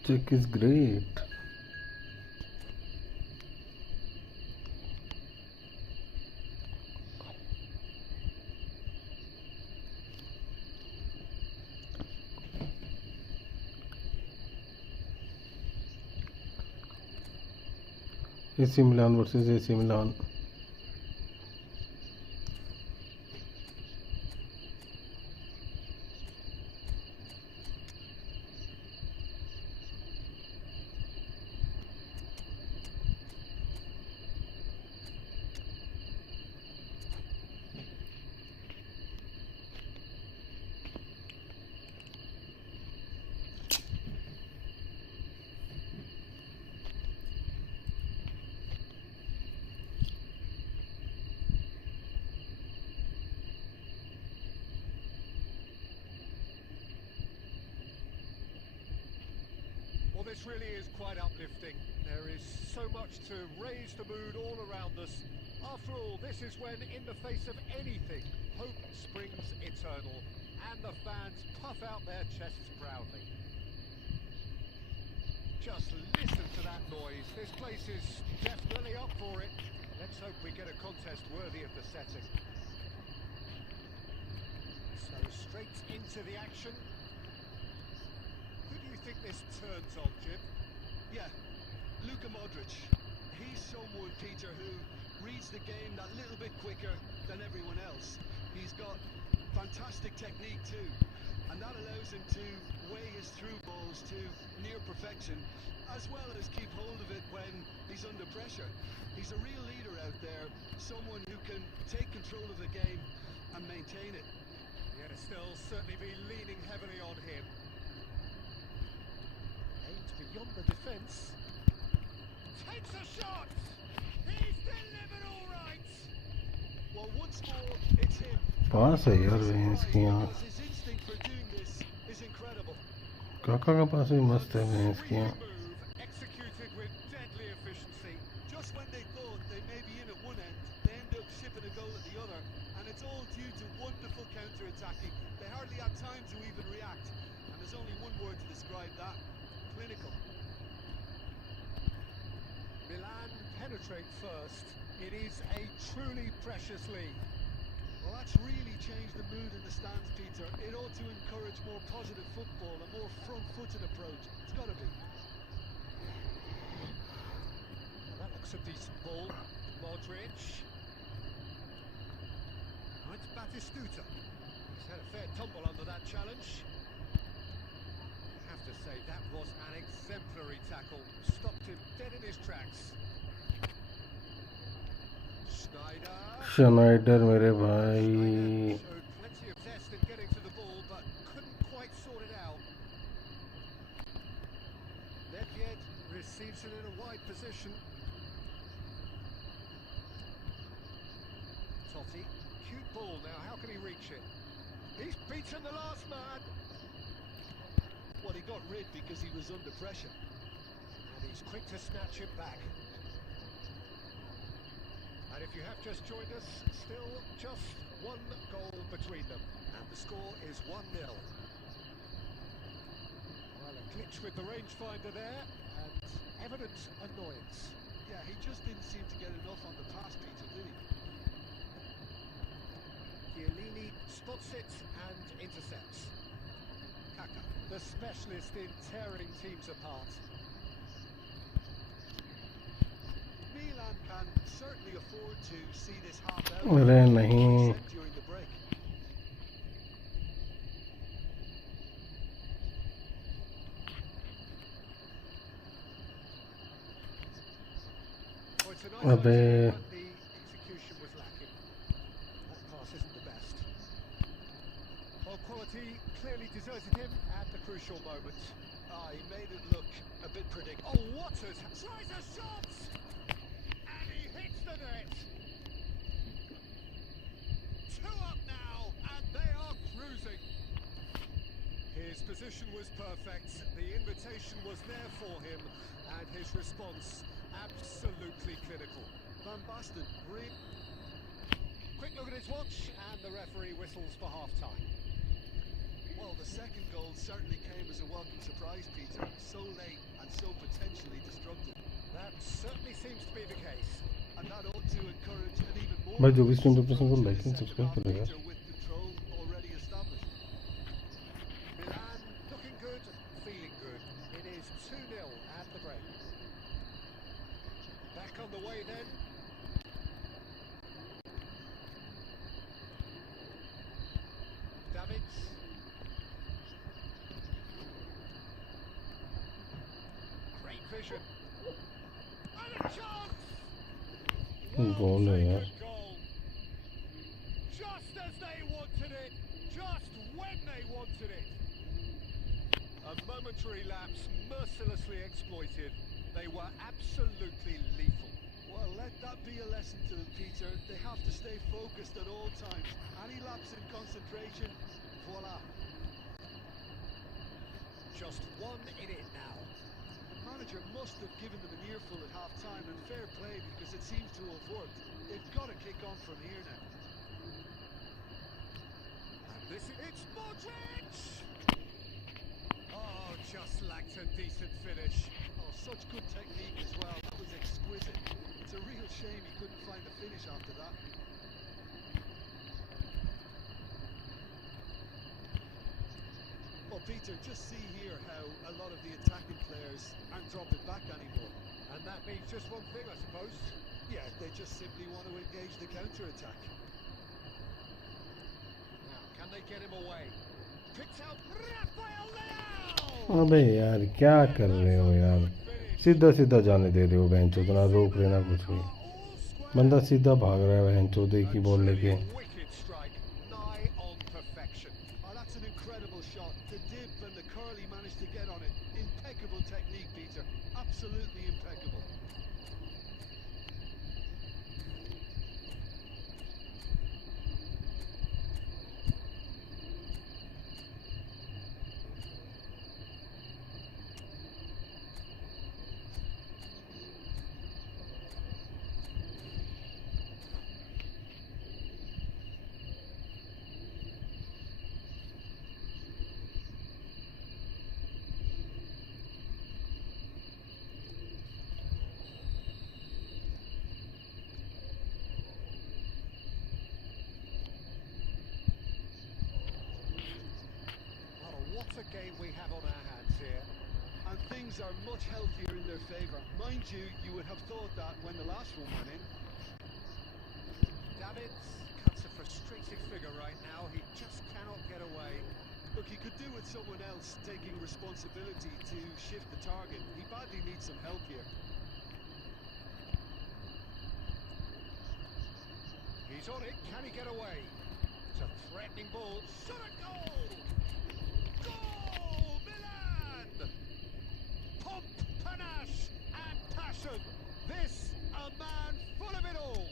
Check is great. AC Milan versus AC Milan. Well, this really is quite uplifting. There is so much to raise the mood all around us. After all, this is when, in the face of anything, hope springs eternal, and the fans puff out their chests proudly. Just listen to that noise. This place is definitely up for it. Let's hope we get a contest worthy of the setting. So straight into the action. Who do you think this turns on, Jim? Yeah, Luka Modric. He's someone, Peter, who reads the game that little bit quicker than everyone else. He's got fantastic technique too, and that allows him to weigh his through balls to near perfection, as well as keep hold of it when he's under pressure. He's a real leader out there, someone who can take control of the game and maintain it. Yeah, still certainly be leaning heavily on him. Aims beyond the defence. Takes a shot! He's delivered all right! Well, once more, it's him. पास है यार veins की यहाँ। His instinct for doing this is incredible. काका का पास भी मस्त है veins की यहाँ। Move executed with deadly efficiency. Just when they thought they may be in at one end, they end up shipping a goal at the other, and it's all due to wonderful counter-attacking. They hardly had time to even react, and there's only one word to describe that: clinical. Milan penetrate first. It is a truly precious lead. Well, that's really changed the mood in the stands, Peter. It ought to encourage more positive football, a more front-footed approach. It's got to be. Well, that looks a decent ball. Modric. Batistuta. He's had a fair tumble under that challenge. I have to say, that was an exemplary tackle. Stopped him dead in his tracks. Schneider. Schneider मेरे भाई Showed plenty of zest in getting to the ball, but couldn't quite sort it out. Nedved receives it in a wide position. Totti, cute ball now, how can he reach it? He's beaten the last man! Well, he got rid because he was under pressure. And he's quick to snatch it back. And if you have just joined us, still just one goal between them. And the score is 1-0. Well, a glitch with the rangefinder there, and evident annoyance. Yeah, he just didn't seem to get enough on the pass, Peter, did he? Chiellini spots it and intercepts. Kaka, the specialist in tearing teams apart. Milan can certainly afford to see this half out अरे नहीं during the break. Oh, it's a nice अबे idea, but the execution was lacking. That pass isn't the best. Well, quality clearly deserted him at the crucial moment. Ah, he made it look a bit predictable. Oh, Waters tries a shot! And he hits the net! 2 up now, and they are cruising. His position was perfect, the invitation was there for him, and his response absolutely clinical. Van Basten, Quick look at his watch, and the referee whistles for half-time. well, the second goal certainly came as a welcome surprise, Peter. So late and so potentially destructive. That certainly seems to be the case. And that ought to encourage an even more... भाई जो भी stream पे पसंद को approach like to and the subscribe second half, करेगा Peter, with control already established. Milan looking good, feeling good. It is 2-0 at the break. Back on the way then. Davids. Great vision. And a chance! गोल है Well यार taken goal. Just as they wanted it, just when they wanted it. A momentary lapse mercilessly exploited. They were absolutely lethal. Well, let that be a lesson to them, Peter. They have to stay focused at all times. Any lapse in concentration, voila. Just one in it now. The manager must have given them an earful at half-time, and fair play because it seems to have worked. They've got to kick on from here now. And it's Modric! Oh, just lacked a decent finish. Oh, such good technique as well. That was exquisite. It's a real shame he couldn't find the finish after that. Well, Peter, just see here how a lot of the attacking players aren't dropping back anymore. And that means just one thing, I suppose. Yeah, they just simply want to engage the counter-attack. Now, can they get him away? Picks out Rafael Leao! अबे यार क्या कर रहे हो यार सीधा सीधा जाने दे रहे हो बहन चोद ना रोक रहे ना कुछ भी बंदा सीधा भाग रहा है बहन चोद एक ही बॉल लेके Wicked strike, nigh on perfection. Oh, that's an incredible shot. The dip and the curl he managed to get on it. Impeccable technique, Peter. Absolutely impeccable. What a game we have on our hands here. And things are much healthier in their favour. Mind you, you would have thought that when the last one went in. Davids cuts a frustrated figure do with someone else taking responsibility to shift the target. He badly needs some help here. He's on it. Can he get away? It's a threatening ball. Shot at goal! Goal! Milan! Pomp, panache, and passion. This a man full of it all.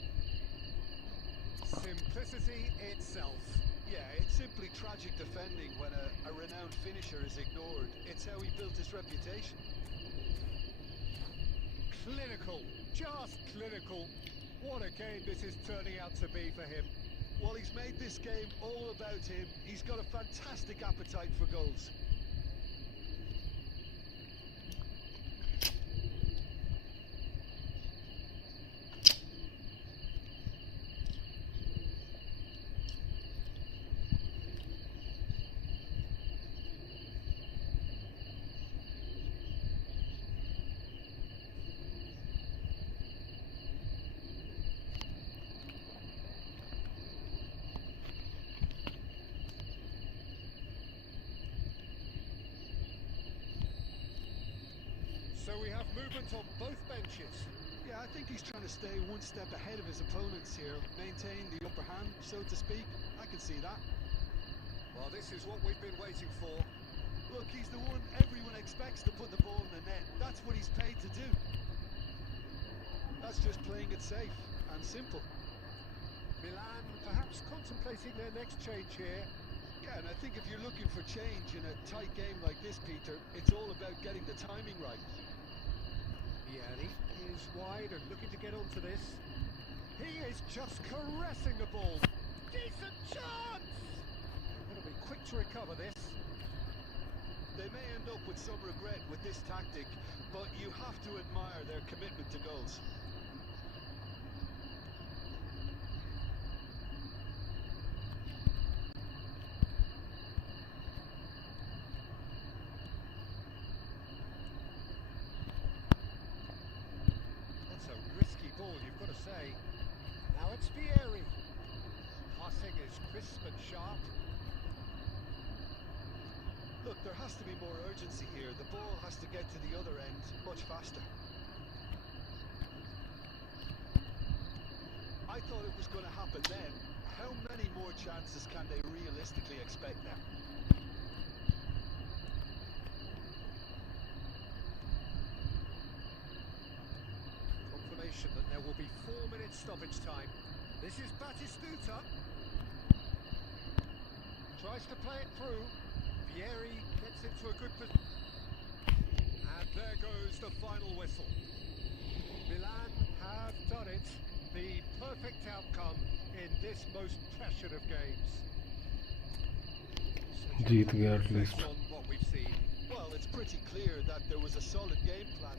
Simplicity itself. Yeah, it's simply tragic defending when a renowned finisher is ignored. It's how he built his reputation. Clinical. Just clinical. What a game this is turning out to be for him. Well, he's made this game all about him. He's got a fantastic appetite for goals. So we have movement on both benches. Yeah, I think he's trying to stay one step ahead of his opponents here, maintain the upper hand, so to speak. I can see that. Well, this is what we've been waiting for. Look, he's the one everyone expects to put the ball in the net. That's what he's paid to do. That's just playing it safe and simple. Milan perhaps contemplating their next change here. Yeah, and I think if you're looking for change in a tight game like this, Peter, it's all about getting the timing right. Vieri is wide and looking to get onto this. He is just caressing the ball. Decent chance! They're going to be quick to recover this. They may end up with some regret with this tactic, but you have to admire their commitment to goals. That's a risky ball, you've got to say. Now it's Vieri. Passing is crisp and sharp. Look, there has to be more urgency here. The ball has to get to the other end much faster. I thought it was going to happen then. How many more chances can they realistically expect now? Confirmation that there will be 4 minutes stoppage time. This is Batistuta. Tries to play it through. Vieri gets into a good position. And there goes the final whistle. Milan have done it. The perfect outcome in this most pressured of games. जीत गया at least. On what we've seen. Well, it's pretty clear that there was a solid game plan.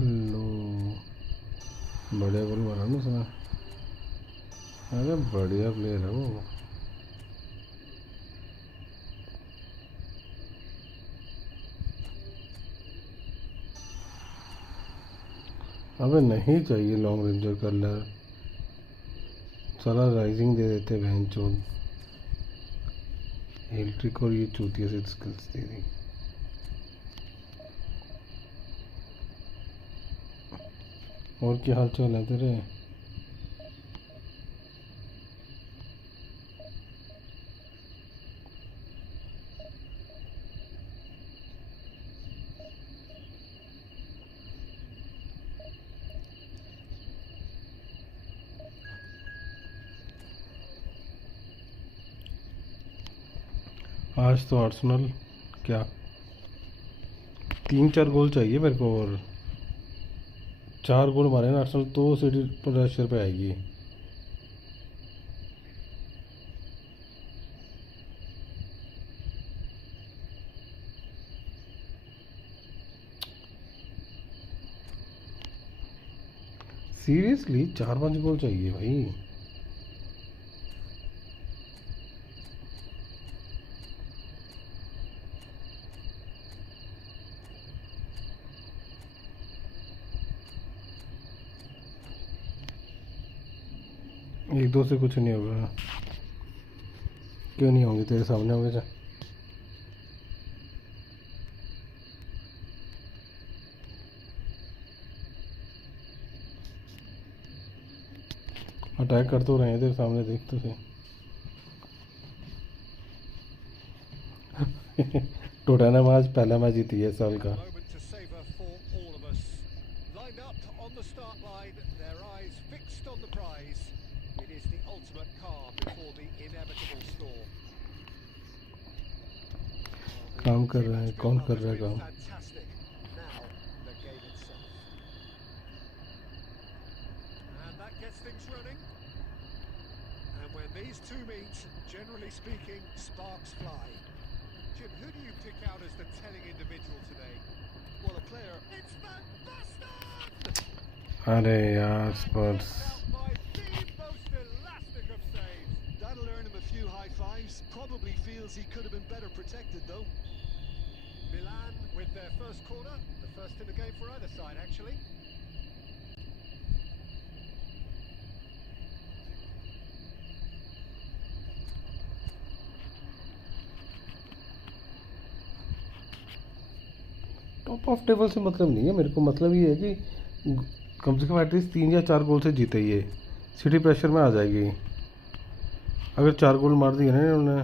Hello बढ़िया गोल मारा ना उसने अरे बढ़िया player है वो अबे नहीं चाहिए लॉन्ग रेंजर कलर साला राइजिंग दे देते बहन चोद हिल ट्रिक और ये चूतिया से स्किल्स दे दी और क्या हाल चाल है तेरे आज तो आर्सेनल क्या 3-4 गोल चाहिए मेरे को और 4 गोल मारे ना आर्सेनल तो सिटी प्रेशर पे आएगी सीरियसली 4-5 गोल चाहिए भाई एक दो से कुछ नहीं होगा। क्यों नहीं होंगे, तेरे सामने होंगे जा। अटैक कर तो रहे हैं तेरे सामने, देख तो सही। टोटाना मैच पहला मैच जीती है साल का। Moment to savour for all of us. Lined up on the start line, their eyes fixed on the prize. It is the ultimate calm before the inevitable score. काम कर रहा है, कौन कर रहा है काम? Fantastic. Now the game itself. And that gets things running. And when these two meet, generally speaking, sparks fly. Jim, who do you pick out as the telling individual today? Well, a player. It's Van Basten! अरे यार स्पर्स। Out by the most elastic of saves. That'll earn him a few high fives. Probably feels he could have been better protected, though. Milan with their first corner, the first in the game for either side, actually. Top of table से मतलब नहीं है मेरे को, मतलब ये है कि कम से कम एटलीस्ट 3 या 4 गोल से जीते ही है। सिटी प्रेशर में आ जाएगी अगर 4 गोल मार दिए ना उन्होंने।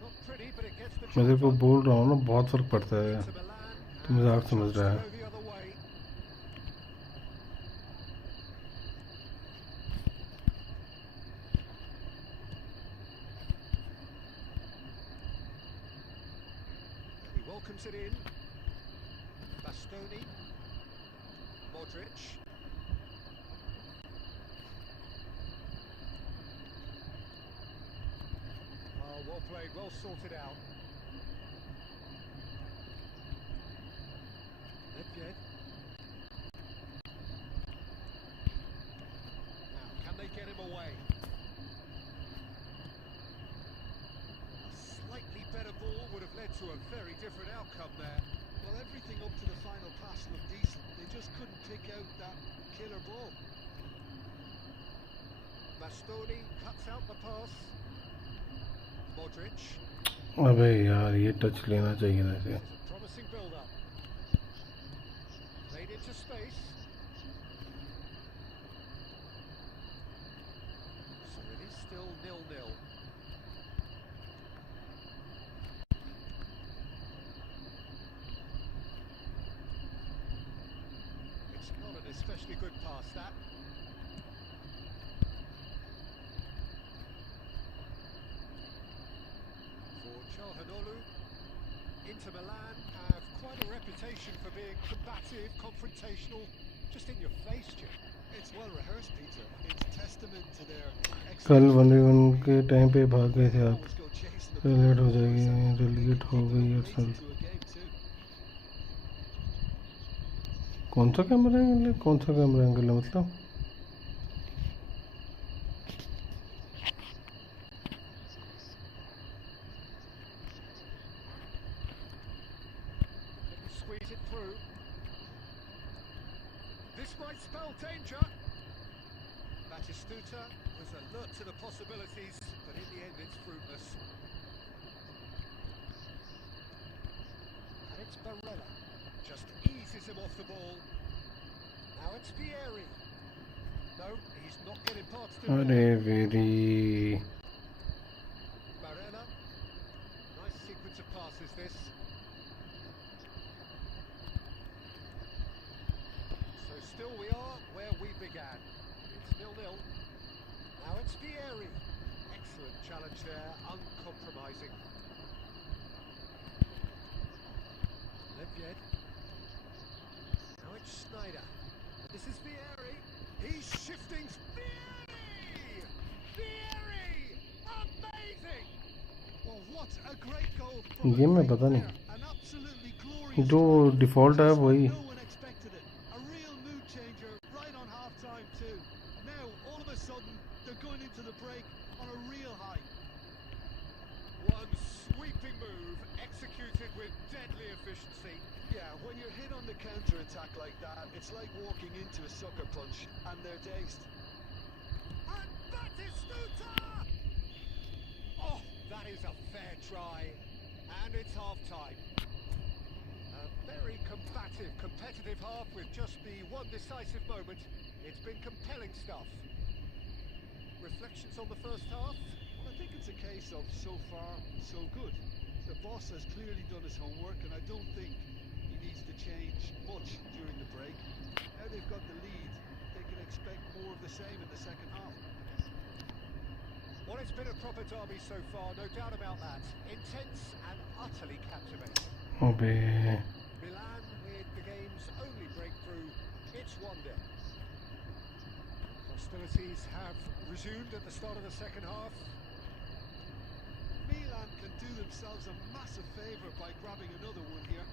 Not pretty, but it gets the मैं तेरे job को done. बोल रहा हूँ ना, बहुत फ़र्क पड़ता है। To Milan, तो मजाक and समझ chance रहा to है। go the other way. He welcomes it in. Bastoni, Modric. Oh, well played, well sorted out. Nedved. Now, can they get him away? A slightly better ball would have led to a very different outcome there. Well, everything up to the final pass looked decent. They just couldn't pick out that killer ball. Bastoni cuts out the pass. Modric. अबे यार ये touch लेना चाहिए था इसे। This is a promising build-up. Played into space. So it is still 0-0. It's not an especially good pass, that. For Çalhanoğlu, Inter Milan have quite a reputation for being combative, confrontational, just in your face, Jim. It's well rehearsed, Peter. It's testament to their कल 1v1 के time पे भाग गए थे आप। always go chasing the relate ball. हो जाएगी, relate हो गई यार Related sir. to a game too. कौन सा कैमरा एंगल है, कौन सा कैमरा एंगल है मतलब? Couldn't squeeze it through. This might spell danger. Batistuta was alert to the possibilities, but in the end it's fruitless. And it's Barella. Just eases him off the ball. Now it's Vieri. No, he's not getting past him. अरे very Barella. Nice sequence of passes this. So still we are where we began. It's 0-0. Now it's Vieri. Excellent challenge there, uncompromising. Nedved. Now it's Snyder. This is Vieri. He's shifting. Vieri! Vieri! Amazing! Well, what a great goal from ये a मैं great पता नहीं। player. An absolutely glorious जो strike. Default है वही। No one expected it. A real mood changer right on half time too. Now all of a sudden they're going into the break on a real high. One sweeping move executed with deadly efficiency. Yeah, when you're hit on the counter-attack like that, it's like walking into a sucker punch, and they're dazed. And Batistuta! Oh, that is a fair try. And it's half-time. A very combative, competitive half with just the one decisive moment. It's been compelling stuff. Reflections on the first half? Well, I think it's a case of so far, so good. The boss has clearly done his homework, and I don't think he needs to change much during the break. Now they've got the lead, they can expect more of the same in the second half. Well, it's been a proper derby so far, no doubt about that. Intense and utterly captivating. अबे Milan with the game's only breakthrough. It's 1-0. Hostilities have resumed at the start of the second half. Milan can do themselves a massive favour by grabbing another one here.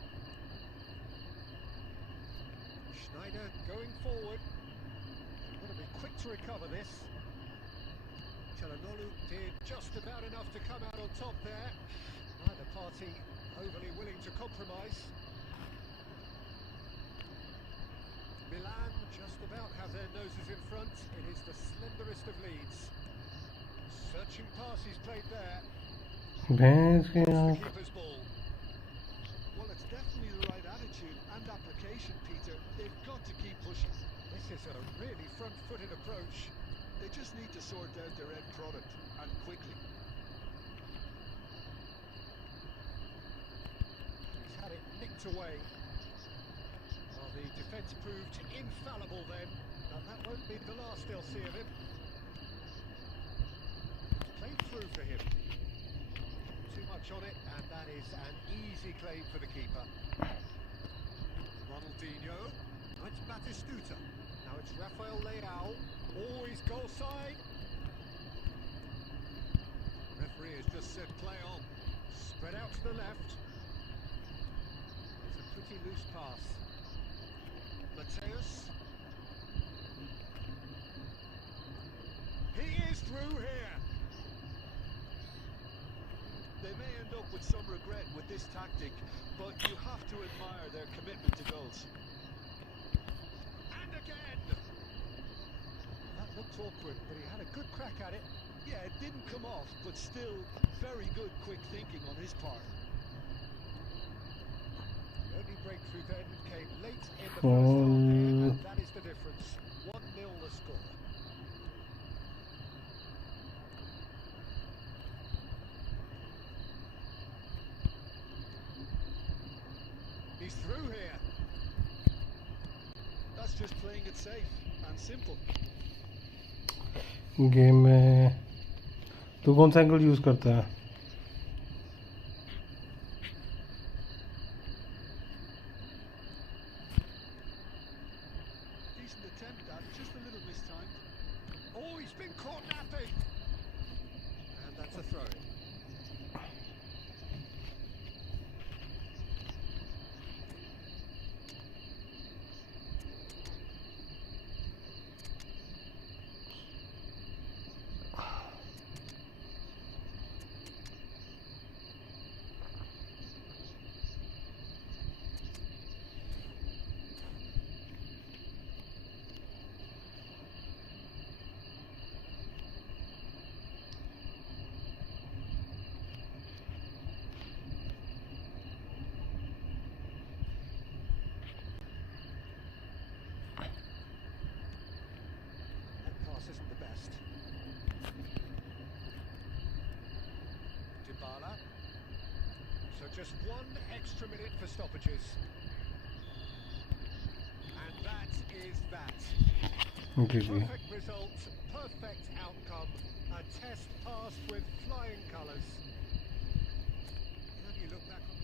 Schneider going forward. They've got to be quick to recover this. Çalhanoğlu did just about enough to come out on top there. Neither party overly willing to compromise. Milan just about have their noses in front. It is the slenderest of leads. Searching pass he's played there. भैंस की It's the आँख keeper's ball. Well, it's definitely the right attitude and application, Peter. They've got to keep pushing. This is a really front-footed approach. They just need to sort out their end product, and quickly. He's had it nicked away. Well, the defence proved infallible then, and that won't be the last they'll see of him. Played through for him. Too much on it, and that is an easy claim for the keeper. Ronaldinho. Now it's Batistuta. Now it's Rafael Leao. Oh, he's goal side. Referee has just said play on. Spread out to the left. It's a pretty loose pass. Mateus. He is through here. They may end up with some regret with this tactic, but you have to admire their commitment to goals. And again. That looked awkward, but he had a good crack at it. Yeah, it didn't come off, but still very good quick thinking on his part. The only breakthrough then came late in the first half here, and that is the difference. 1-0 the score. He's through here. That's just playing it safe and simple. Game में तू कौन सा angle use करता है Decent attempt at it, just a little mistimed. Oh, he's been caught napping. And that's a throw. That pass isn't the best. Dybala. So just one extra minute for stoppages. And that is that. Ji ji Perfect result, perfect outcome. A test passed with flying colours. How do you look back on?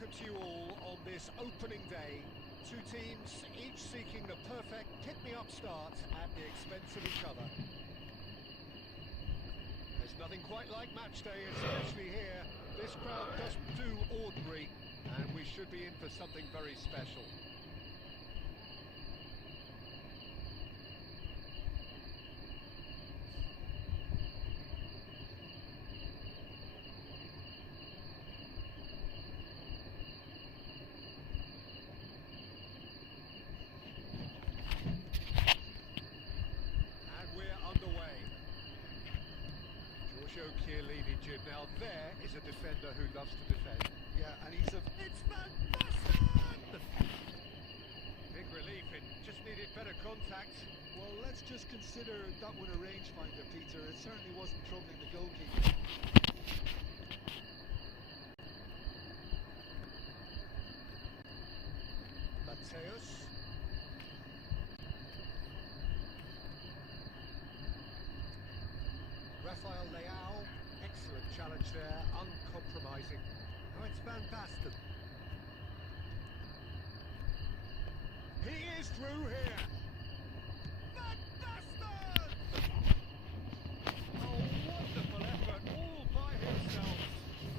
welcome to you all on this opening day. Two teams, each seeking the perfect pick-me-up start at the expense of each other. There's nothing quite like match day, especially here. This crowd doesn't do ordinary, and we should be in for something very special. Now there is a defender who loves to defend. Yeah, and he's a... It's Van Basten! Big relief, it just needed better contact. Well, let's just consider that one a rangefinder, Peter. It certainly wasn't troubling the goalkeeper. Mateus. Rafael Leao. Excellent challenge there, uncompromising. Now it's Van Basten. He is through here. Van Basten! Oh, wonderful effort, all by himself.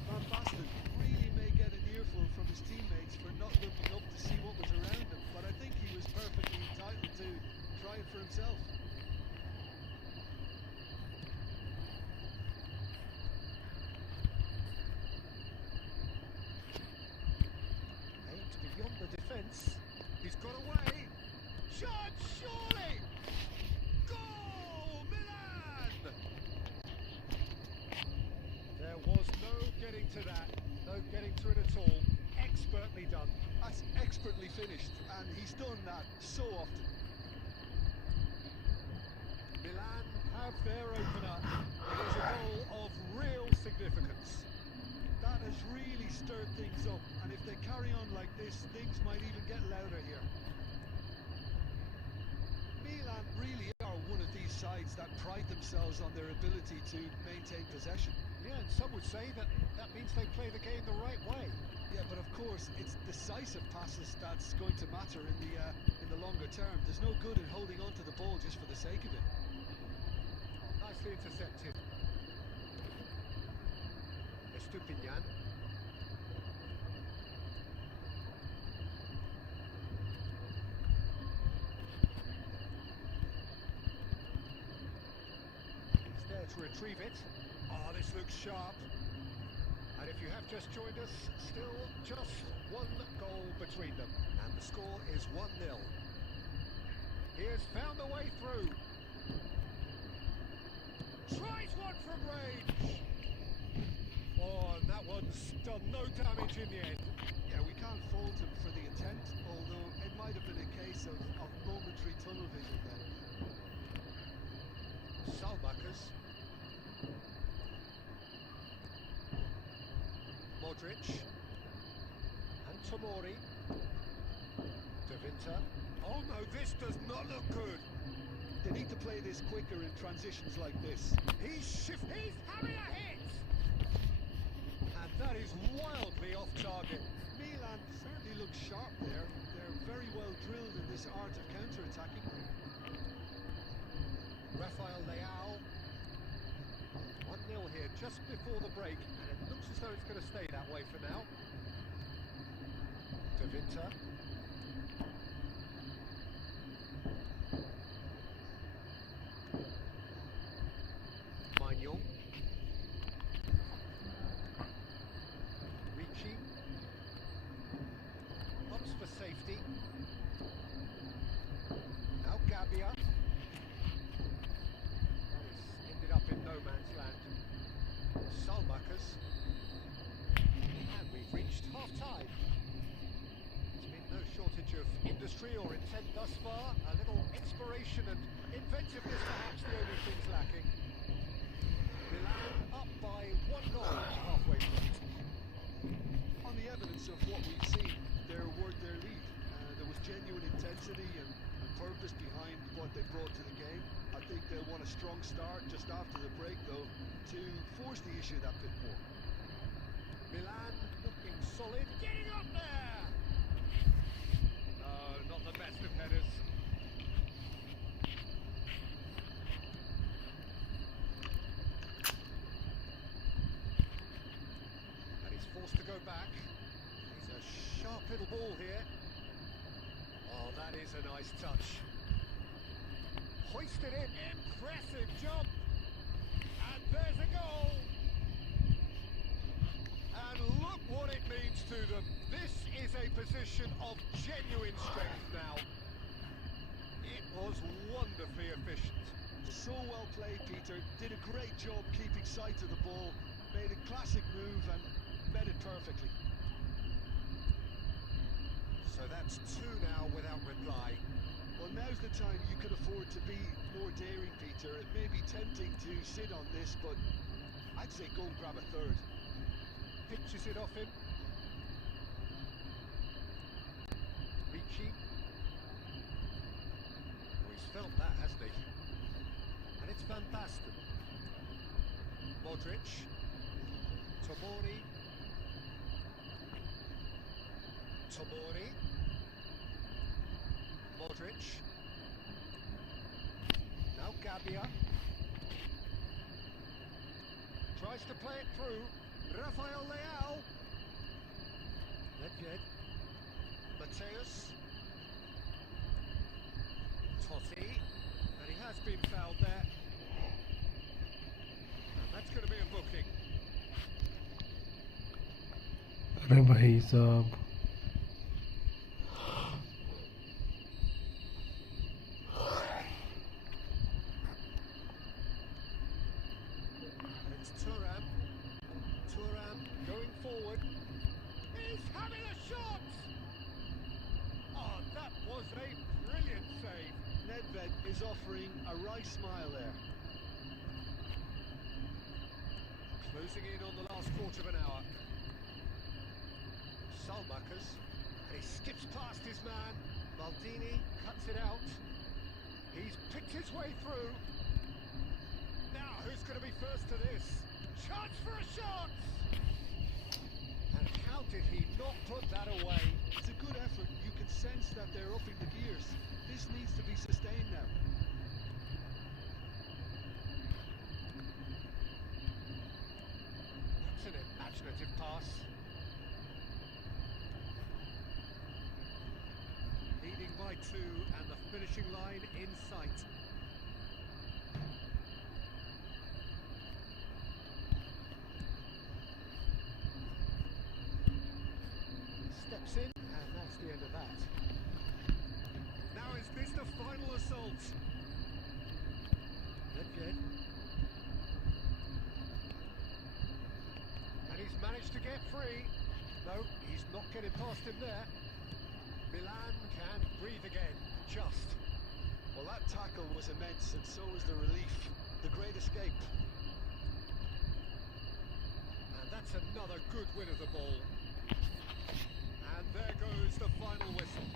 Van Basten really may get an earful from his teammates for not looking up to see what was around him, but I think he was perfectly entitled to try it for himself. He's got away. Shot, surely. Goal, Milan. There was no getting to that. No getting to it at all. Expertly done. That's expertly finished, and he's done that so often. Milan have their opener. It is a goal of real significance. That has really stirred things up, and if they carry on like this, things might even get louder here. Milan really are one of these sides that pride themselves on their ability to maintain possession. Yeah, and some would say that means they play the game the right way. Yeah, but of course, it's decisive passes that's going to matter in the longer term. There's no good in holding on to the ball just for the sake of it. Oh, nicely intercepted. Estupinian. He's there to retrieve it. Oh, this looks sharp. And if you have just joined us, still just one goal between them. And the score is 1-0. He has found a way through. Tries one from range. Oh, and that one's done no damage in the end. Yeah, we can't fault him for the attempt, although it might have been a case of momentary tunnel vision there. Salmakers. Modric. And Tomori. De Winter. Oh no, this does not look good. They need to play this quicker in transitions like this. He's having a hit! And that is wildly off target. Milan certainly looks sharp there. They're very well drilled in this art of counter-attacking. Rafael Leao. 1-0 here just before the break, and it looks as though it's going to stay that way for now. De Winter. Magnon. Ricci. Opts for safety. Now Gabbia. That has ended up in no man's land. Salmakers. And we've reached half-time. There's been no shortage of industry or intent thus far. A little inspiration and inventiveness perhaps the only things lacking. Milan up by 1 goal halfway through. On the evidence of what we've seen, they're worth their lead. There was genuine intensity and purpose behind what they brought to the game. I think they'll want a strong start just after the break, though, to force the issue that bit more. Milan looking solid. Getting up there! No, not the best of headers. And he's forced to go back. He's a sharp little ball here. Oh, that is a nice touch. Hoisted in. Impressive jump. And there's a goal. And look what it means to them. This is a position of genuine strength now. It was wonderfully efficient. So well played, Peter. Did a great job keeping sight of the ball. Made a classic move and met it perfectly. So that's two now without reply. Well, now's the time you could afford to be more daring, Peter. It may be tempting to sit on this, but I'd say go and grab a third. Pitches it off him. Ricci. Oh, he's felt that, hasn't he? And it's Van Basten. Modric. Tomori. Tomori. Modric. Now Gabbia. Tries to play it through. Rafael Leao. Nedved. Mateus. Totti. And he has been fouled there. And that's going to be a booking. अरे भाई साहब And it's Thuram. Thuram going forward. He's having a shot! Oh, that was a brilliant save. Nedved is offering a wry smile there. Closing in on the last quarter of an hour. Salmakers. And he skips past his man. Maldini cuts it out. He's picked his way through. Now, who's going to be first to this? Chance for a shot! And how did he not put that away? It's a good effort. You can sense that they're upping the gears. This needs to be sustained now. That's an imaginative pass. Leading by two and the finishing line in sight. Steps in, and that's the end of that. Now is this the final assault? Nedved. And he's managed to get free. No, he's not getting past him there. Milan can breathe again, just. Well, that tackle was immense, and so was the relief. The great escape. And that's another good win of the ball. And there goes the final whistle.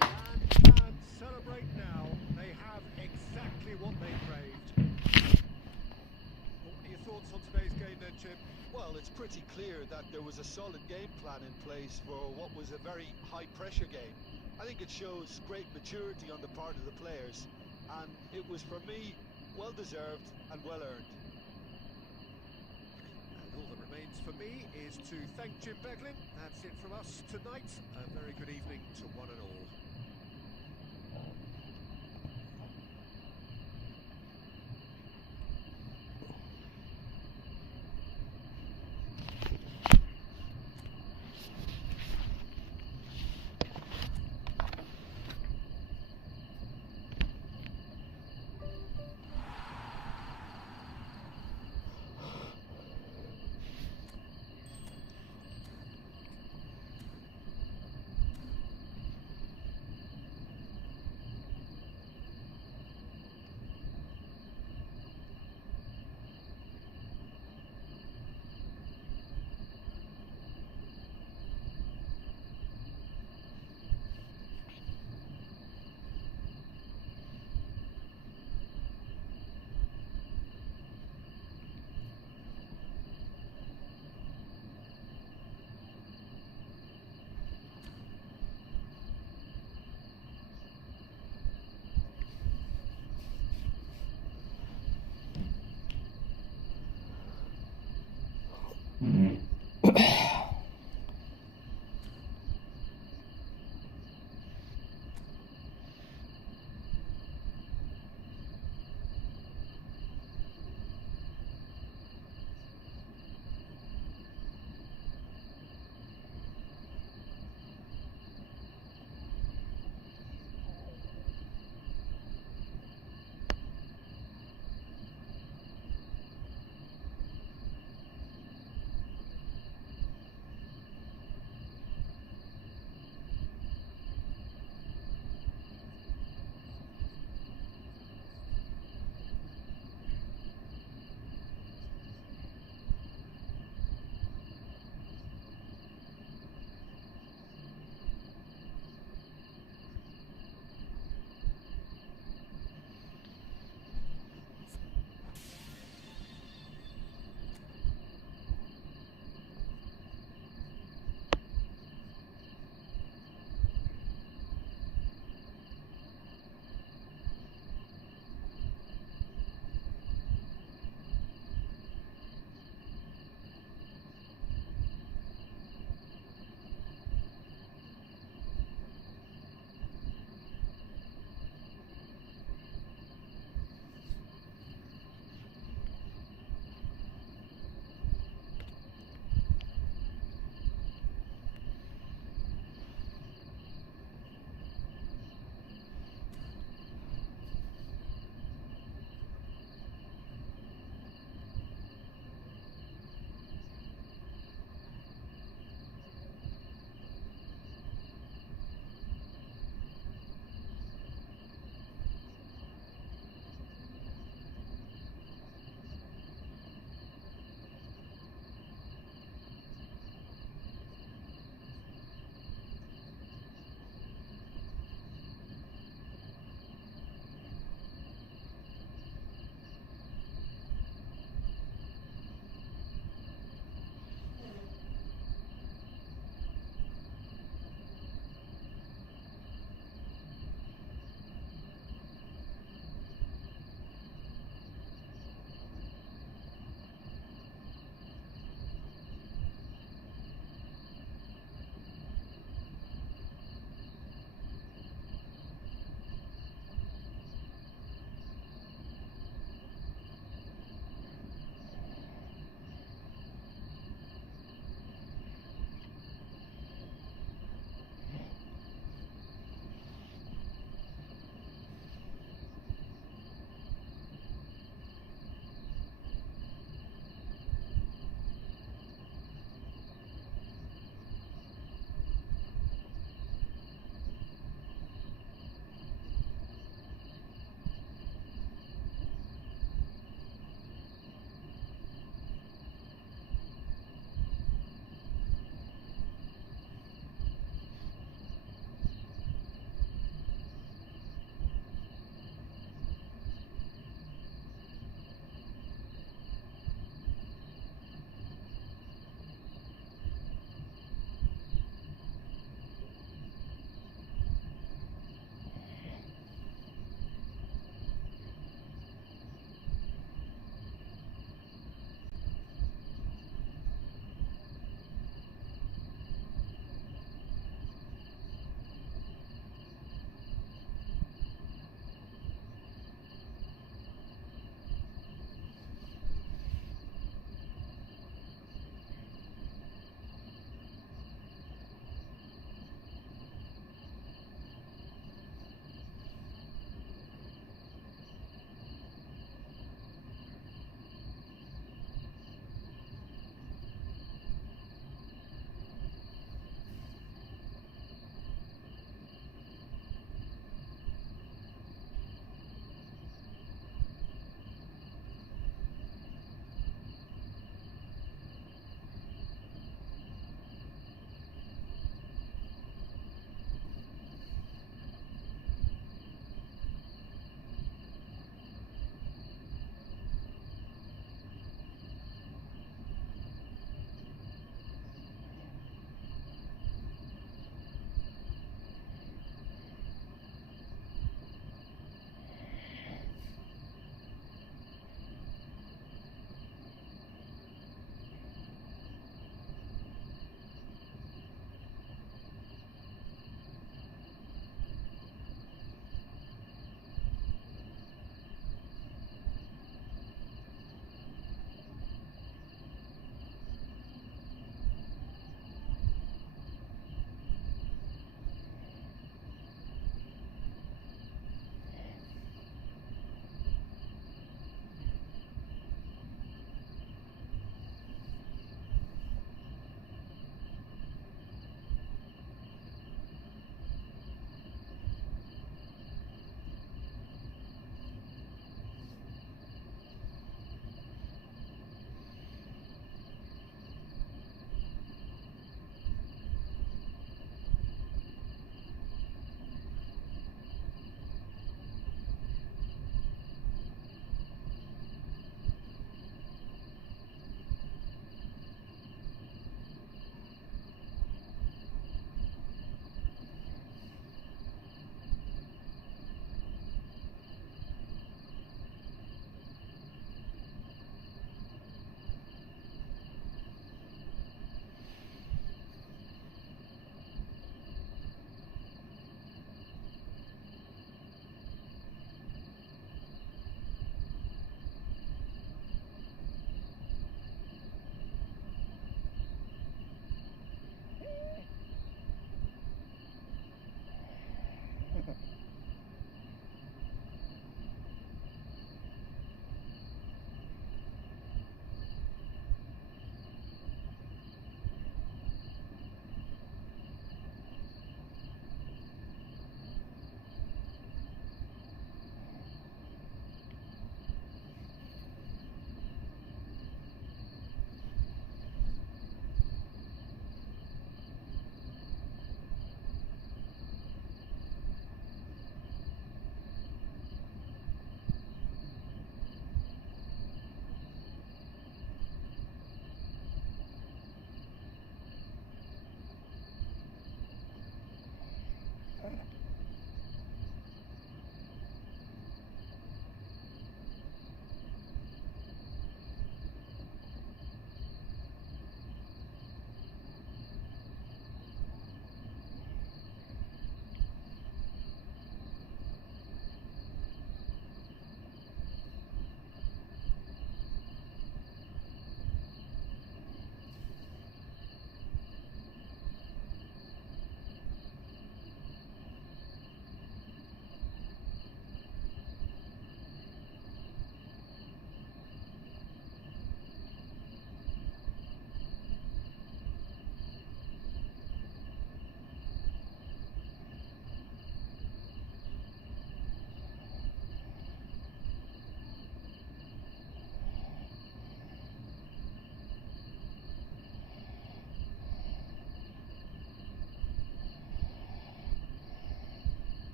Milan can celebrate now. They have exactly what they craved. What are your thoughts on today's game then, Chip? Well, it's pretty clear that there was a solid game plan in place for what was a very high-pressure game. I think it shows great maturity on the part of the players, and it was, for me, well-deserved and well-earned. And all that remains for me is to thank Jim Beglin. That's it from us tonight. A very good evening to one and all.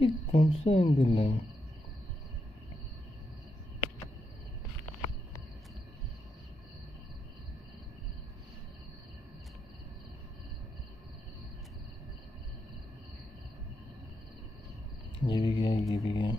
ये कौन सा angle है? ये भी गया, ये भी गया।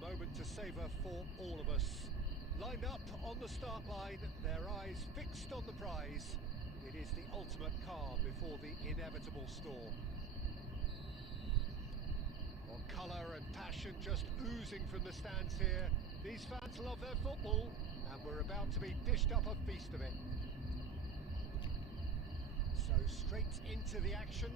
Moment to savour for all of us. Lined up on the start line, their eyes fixed on the prize. It is the ultimate calm before the inevitable storm. Well, colour and passion just oozing from the stands here. These fans love their football, and we're about to be dished up a feast of it. So straight into the action.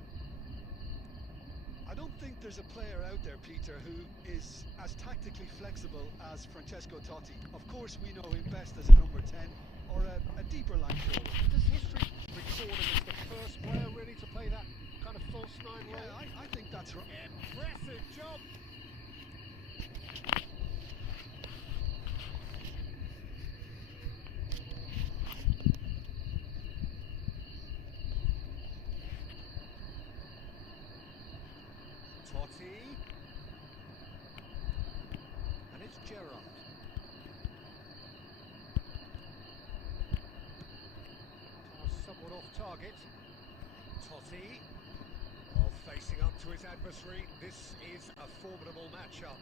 I don't think there's a player out there, Peter, who is as tactically flexible as Francesco Totti. Of course, we know him best as a number 10 or a deeper line forward. Does history record him as the first player really to play that kind of false nine role? Yeah, I think that's right. Impressive job. Totti. And it's Gerrard. Pass somewhat off target. Totti. While facing up to his adversary, this is a formidable matchup.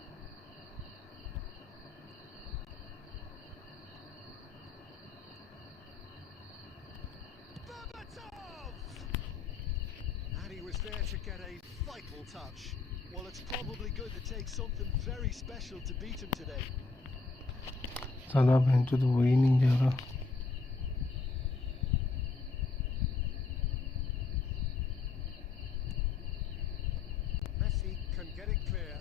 Berbatov! And he was there to get a vital touch. Well, it's probably good to take something very special to beat him today. साला भैंचो तो वही नहीं जा रहा। Messi can get it clear.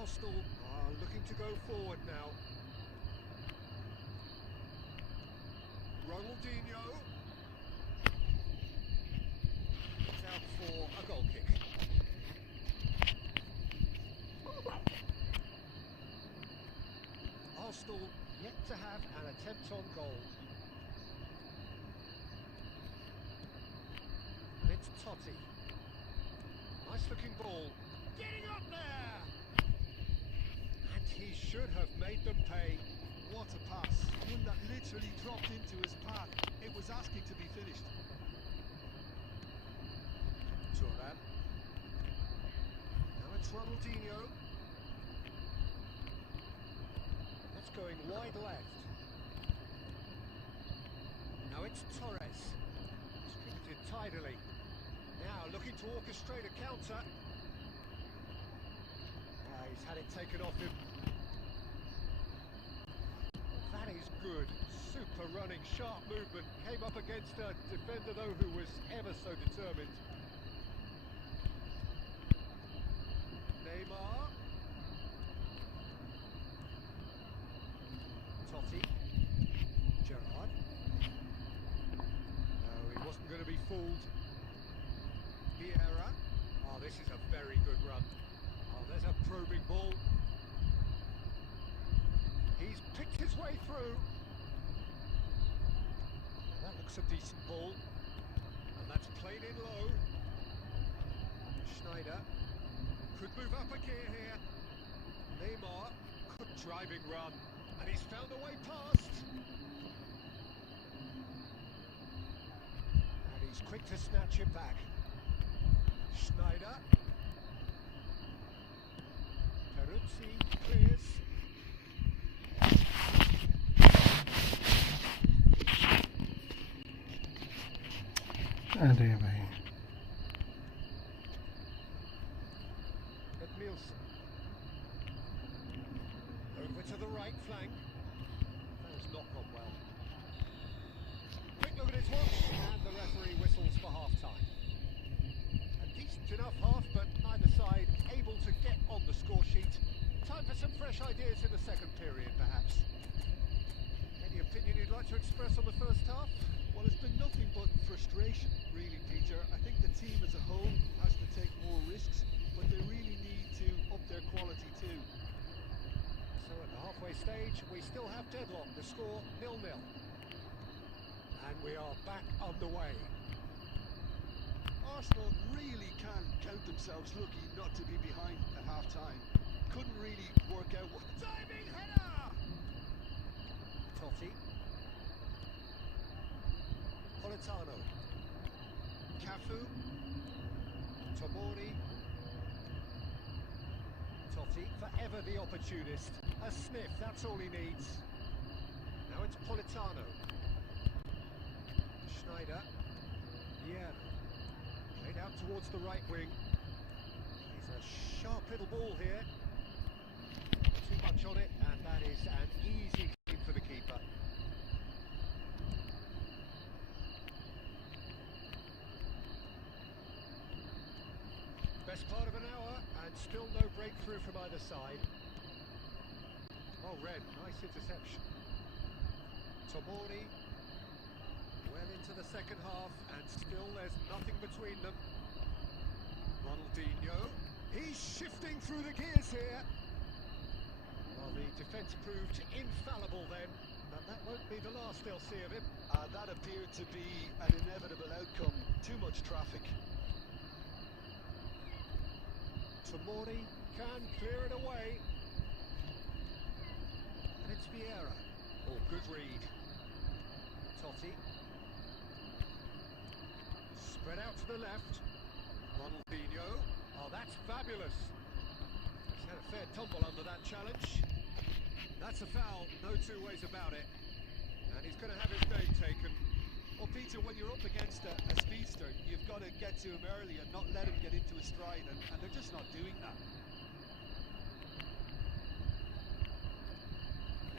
Arsenal are looking to go forward now. Ronaldinho. It's out for a goal kick. Arsenal yet to have an attempt on goal. And it's Totti. Nice looking ball. Getting up there! And he should have made them pay. What a pass. One that literally dropped into his path. It was asking to be finished. Turan. Now it's Ronaldinho. That's going wide left. Now it's Torres. Distributed tidily. Now looking to orchestrate a counter. He's had it taken off him. That is good. Super running, sharp movement. Came up against a defender though who was ever so determined. Neymar. Totti. Gerrard. No, he wasn't going to be fooled. Vieira. Oh, this is a very good run. Oh, there's a probing ball. He's picked his way through. That looks a decent ball. And that's played in low. Schneider could move up a gear here. Neymar, good driving run. And he's found a way past. And he's quick to snatch it back. Schneider. Peruzzi clears. अरे भाई Nielsen. Over to the right flank. That has not gone well. Quick look at his watch, and the referee whistles for half-time. A decent enough half, but neither side able to get on the score sheet. Time for some fresh ideas in the second period, perhaps. Any opinion you'd like to express on the first half? Well, it's been nothing but frustration, really, Peter. I think the team as a whole has to take more risks, but they really need to up their quality too. So at the halfway stage, we still have deadlock. The score 0-0. And we are back underway. Arsenal really can count themselves lucky not to be behind at half-time. Couldn't really work out what... Diving header! Totti. Politano. Cafu. Tomori. Totti, forever the opportunist. A sniff, that's all he needs. Now it's Politano. Schneider. Yeah. Played out towards the right wing. He's a sharp little ball here. Too much on it, and that is an easy clean for the keeper. Best part of an hour, and still no breakthrough from either side. Oh, Red, nice interception. Tomori, well into the second half, and still there's nothing between them. Ronaldinho, he's shifting through the gears here. Well, the defence proved infallible then, and that won't be the last they'll see of him. That appeared to be an inevitable outcome. Too much traffic. Tomori can clear it away. And it's Vieira. Oh, good read. Totti. Spread out to the left. Ronaldinho. Oh, that's fabulous. He's had a fair tumble under that challenge. That's a foul, no two ways about it. And he's going to have his name taken. Well, Peter, when you're up against a speedster, you've got to get to him early and not let him get into a stride, and they're just not doing that.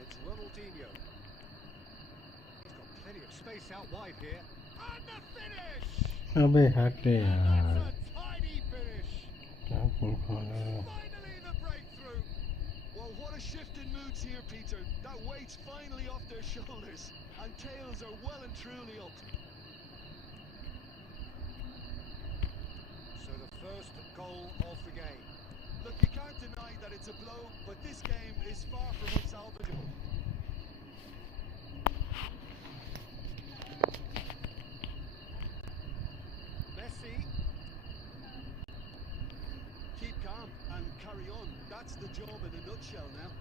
It's Ronaldinho. He's got plenty of space out wide here. And the finish! अबे हट And यार that's a tidy finish. क्या कुल खा रहा है Finally the breakthrough. lot of shift in moods here, Peter. That weight's finally off their shoulders, and tails are well and truly up. So the first goal of the game. Look, you can't deny that it's a blow, but this game is far from unsalvageable. Messi. Keep calm and carry on. That's the job in a nutshell now.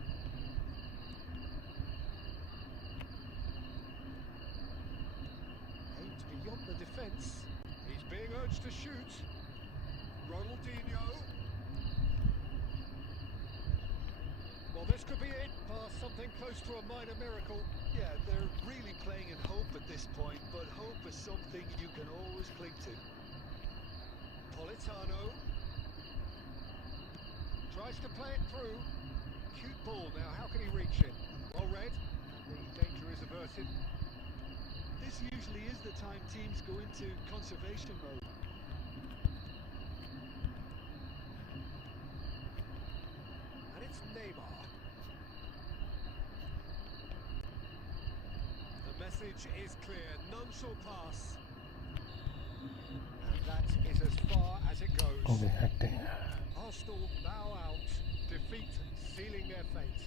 Aimed beyond the defence. He's being urged to shoot. Ronaldinho. Well, this could be it. Past something close to a minor miracle. Yeah, they're really playing in hope at this point, but hope is something you can always cling to. Politano. Tries to play it through. Cute ball now. How can he reach it? Well read. And the danger is averted. This usually is the time teams go into conservation mode. And it's Neymar. The message is clear. None shall pass. And that is as far as it goes. Overacting. Arsenal bow out. Defeat sealing their fate.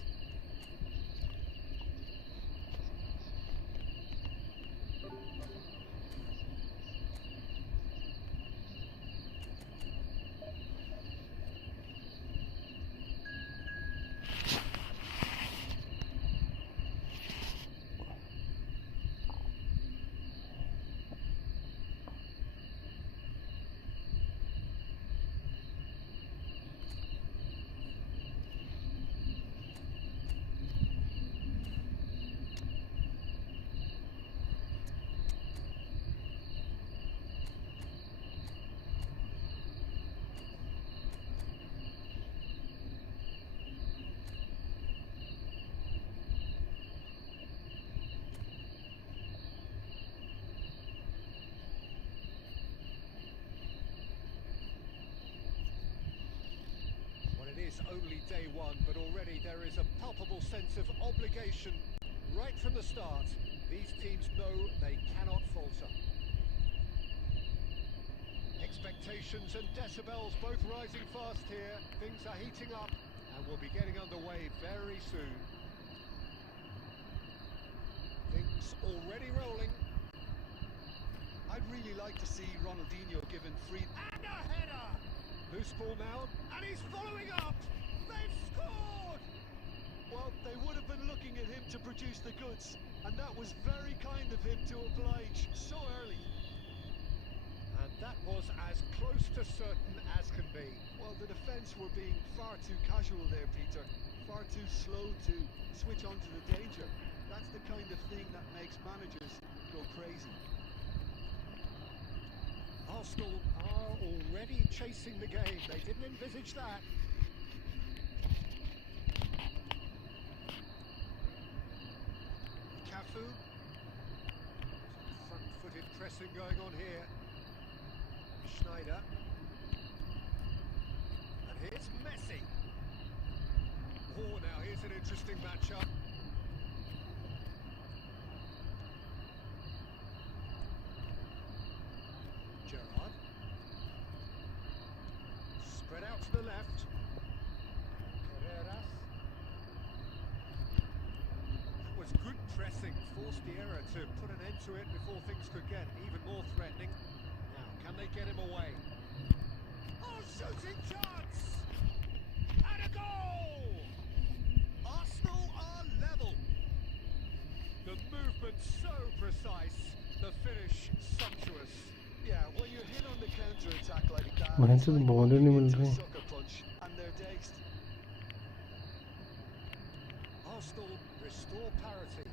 It is only day one, but already there is a palpable sense of obligation right from the start. These teams know they cannot falter. Expectations and decibels both rising fast here. Things are heating up and we'll be getting underway very soon. Things already rolling. I'd really like to see Ronaldinho given free. And a header! Loose ball now, and he's following up! They've scored! Well, they would have been looking at him to produce the goods, and that was very kind of him to oblige so early. And that was as close to certain as can be. Well, the defence were being far too casual there, Peter. Far too slow to switch on to the danger. That's the kind of thing that makes managers go crazy. Arsenal are already chasing the game. They didn't envisage that. Cafu. Front-footed pressing going on here. Schneider. And here's Messi. Oh, now here's an interesting matchup. Gerrard. Spread out to the left. Carreras. That was good pressing. Forced the error to put an end to it before things could get even more threatening. Now, can they get him away? Oh, shooting chance! And a goal! Arsenal are level. The movement so precise. The finish sumptuous. Yeah, when you're hit on the counter-attack like that, वहीं it's से तो like ball ही नहीं walking mill into a रही। sucker punch, and they're dazed. Arsenal restore parity.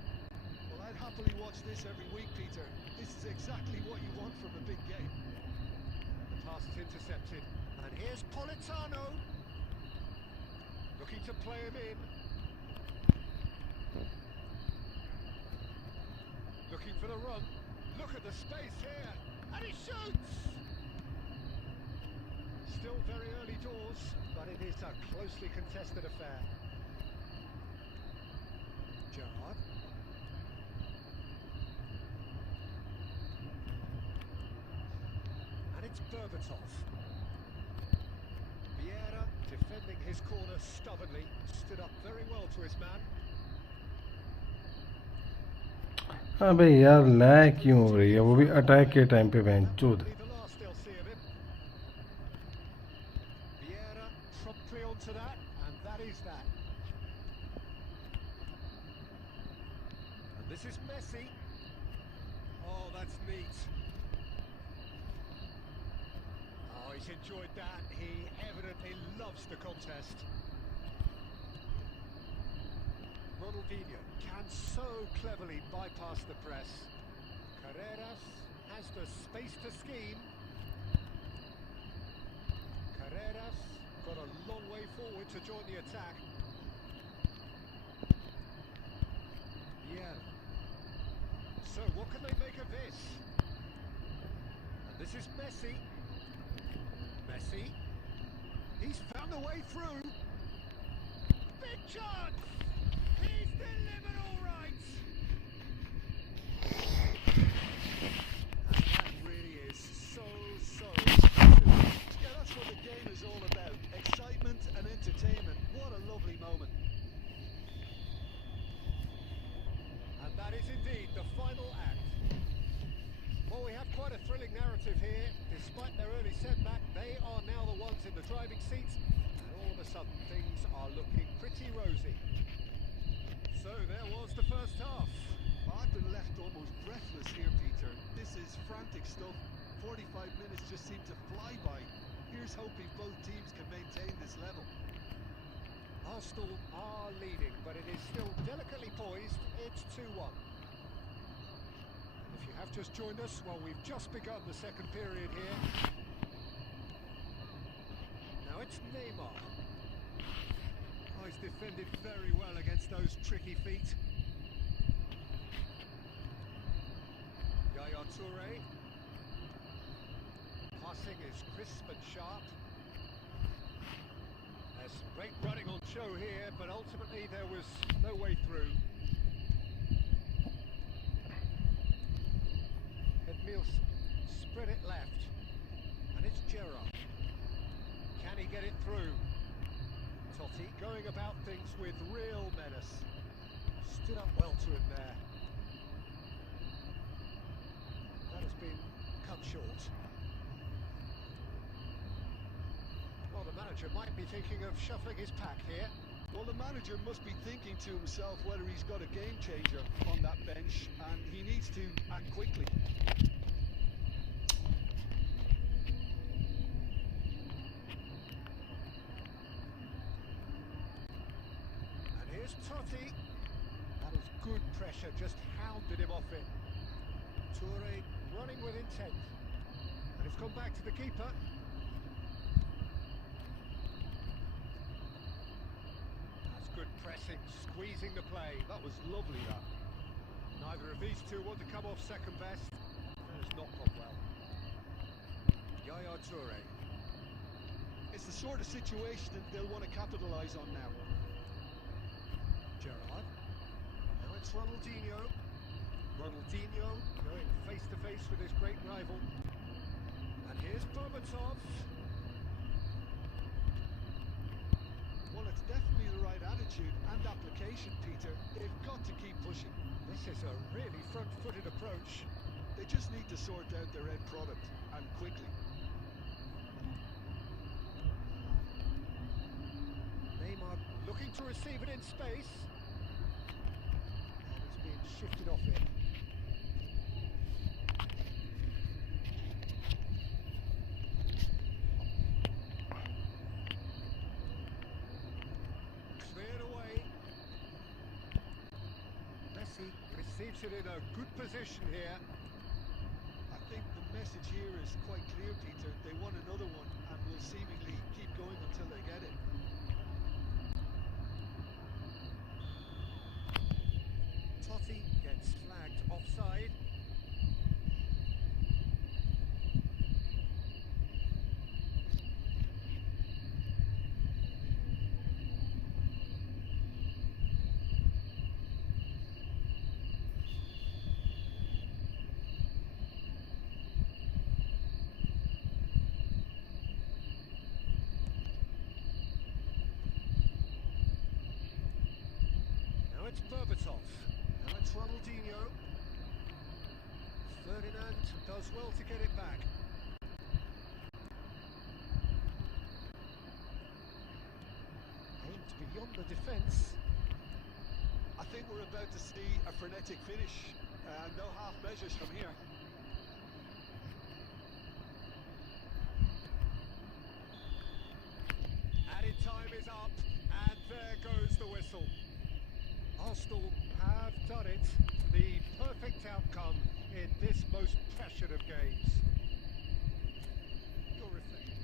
Well, I'd happily watch this every week, Peter. This is exactly what you want from a big game. The pass is intercepted. And here's Politano. Looking to play him in. Looking for the run. Look at the space here. And he shoots! Still very early doors, but it is a closely contested affair. Gerrard. And it's Berbatov. Vieira defending his corner stubbornly, stood up very well to his man. अबे यार lag क्यों हो रही है, वो भी attack के time पे बेंचोद। That'll be the last they'll see of him. Vieira promptly onto that, and that is that. And this is Messi. Oh, that's neat. Oh, he's enjoyed that. He evidently loves the contest. Ronaldinho can so cleverly bypass the press. Carreras has the space to scheme. Carreras got a long way forward to join the attack. Yeah. So what can they make of this? And this is Messi. Messi. He's found a way through. Big chance! He's delivered all right! And that really is so impressive. Yeah, that's what the game is all about. Excitement and entertainment. What a lovely moment. And that is indeed the final act. Well, we have quite a thrilling narrative here. Despite their early setback, they are now the ones in the driving seat, and all of a sudden things are looking pretty rosy. So there was the first half. I've been left almost breathless here, Peter. This is frantic stuff. 45 minutes just seem to fly by. Here's hoping both teams can maintain this level. Arsenal are leading, but it is still delicately poised. It's 2-1. If you have just joined us, well, we've just begun the second period here. Now it's Neymar. Oh, he's defended very well against those tricky feet. Yaya Toure. Passing is crisp and sharp. There's some great running on show here, but ultimately there was no way through. Edmilson spread it left, and it's Gerrard. Can he get it through? Totti going about things with real menace. Stood up well to him there. That has been cut short. Well, the manager might be thinking of shuffling his pack here. Well, the manager must be thinking to himself whether he's got a game changer on that bench, and he needs to act quickly. And here's Totti. That is good pressure, just hounded him off it. Toure running with intent. And it's gone back to the keeper. Good pressing, squeezing the play. That was lovely, that. Neither of these two want to come off second best. That has not gone well. Yaya Toure. It's the sort of situation that they'll want to capitalise on now. Gerrard. Now it's Ronaldinho. Ronaldinho going face to face with his great rival. And here's Berbatov. Well, it's definitely the right attitude and application, Peter. They've got to keep pushing. This is a really front-footed approach. They just need to sort out their end product, and quickly. Neymar looking to receive it in space. And it's being shifted off it. Cleared away. Messi receives it in a good position here. I think the message here is quite clear, Peter. They want another one and will seemingly keep going until they get it. Totti gets flagged offside. off. Now it's Ronaldinho. Ferdinand does well to get it back. Aimed beyond the defence. I think we're about to see a frenetic finish. No half measures from here. Added time is up, and there goes the whistle. Arsenal have done it. The perfect outcome in this most pressured of games. Your reflection.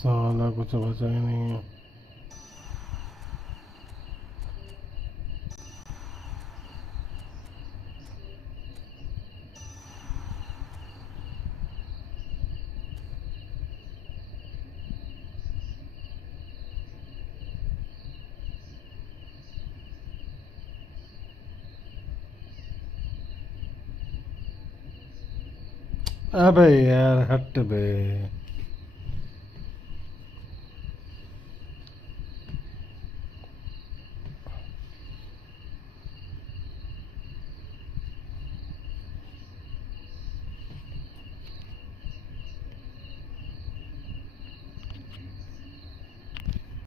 साला कुछ बचा ही नहीं है। अबे यार हट बे।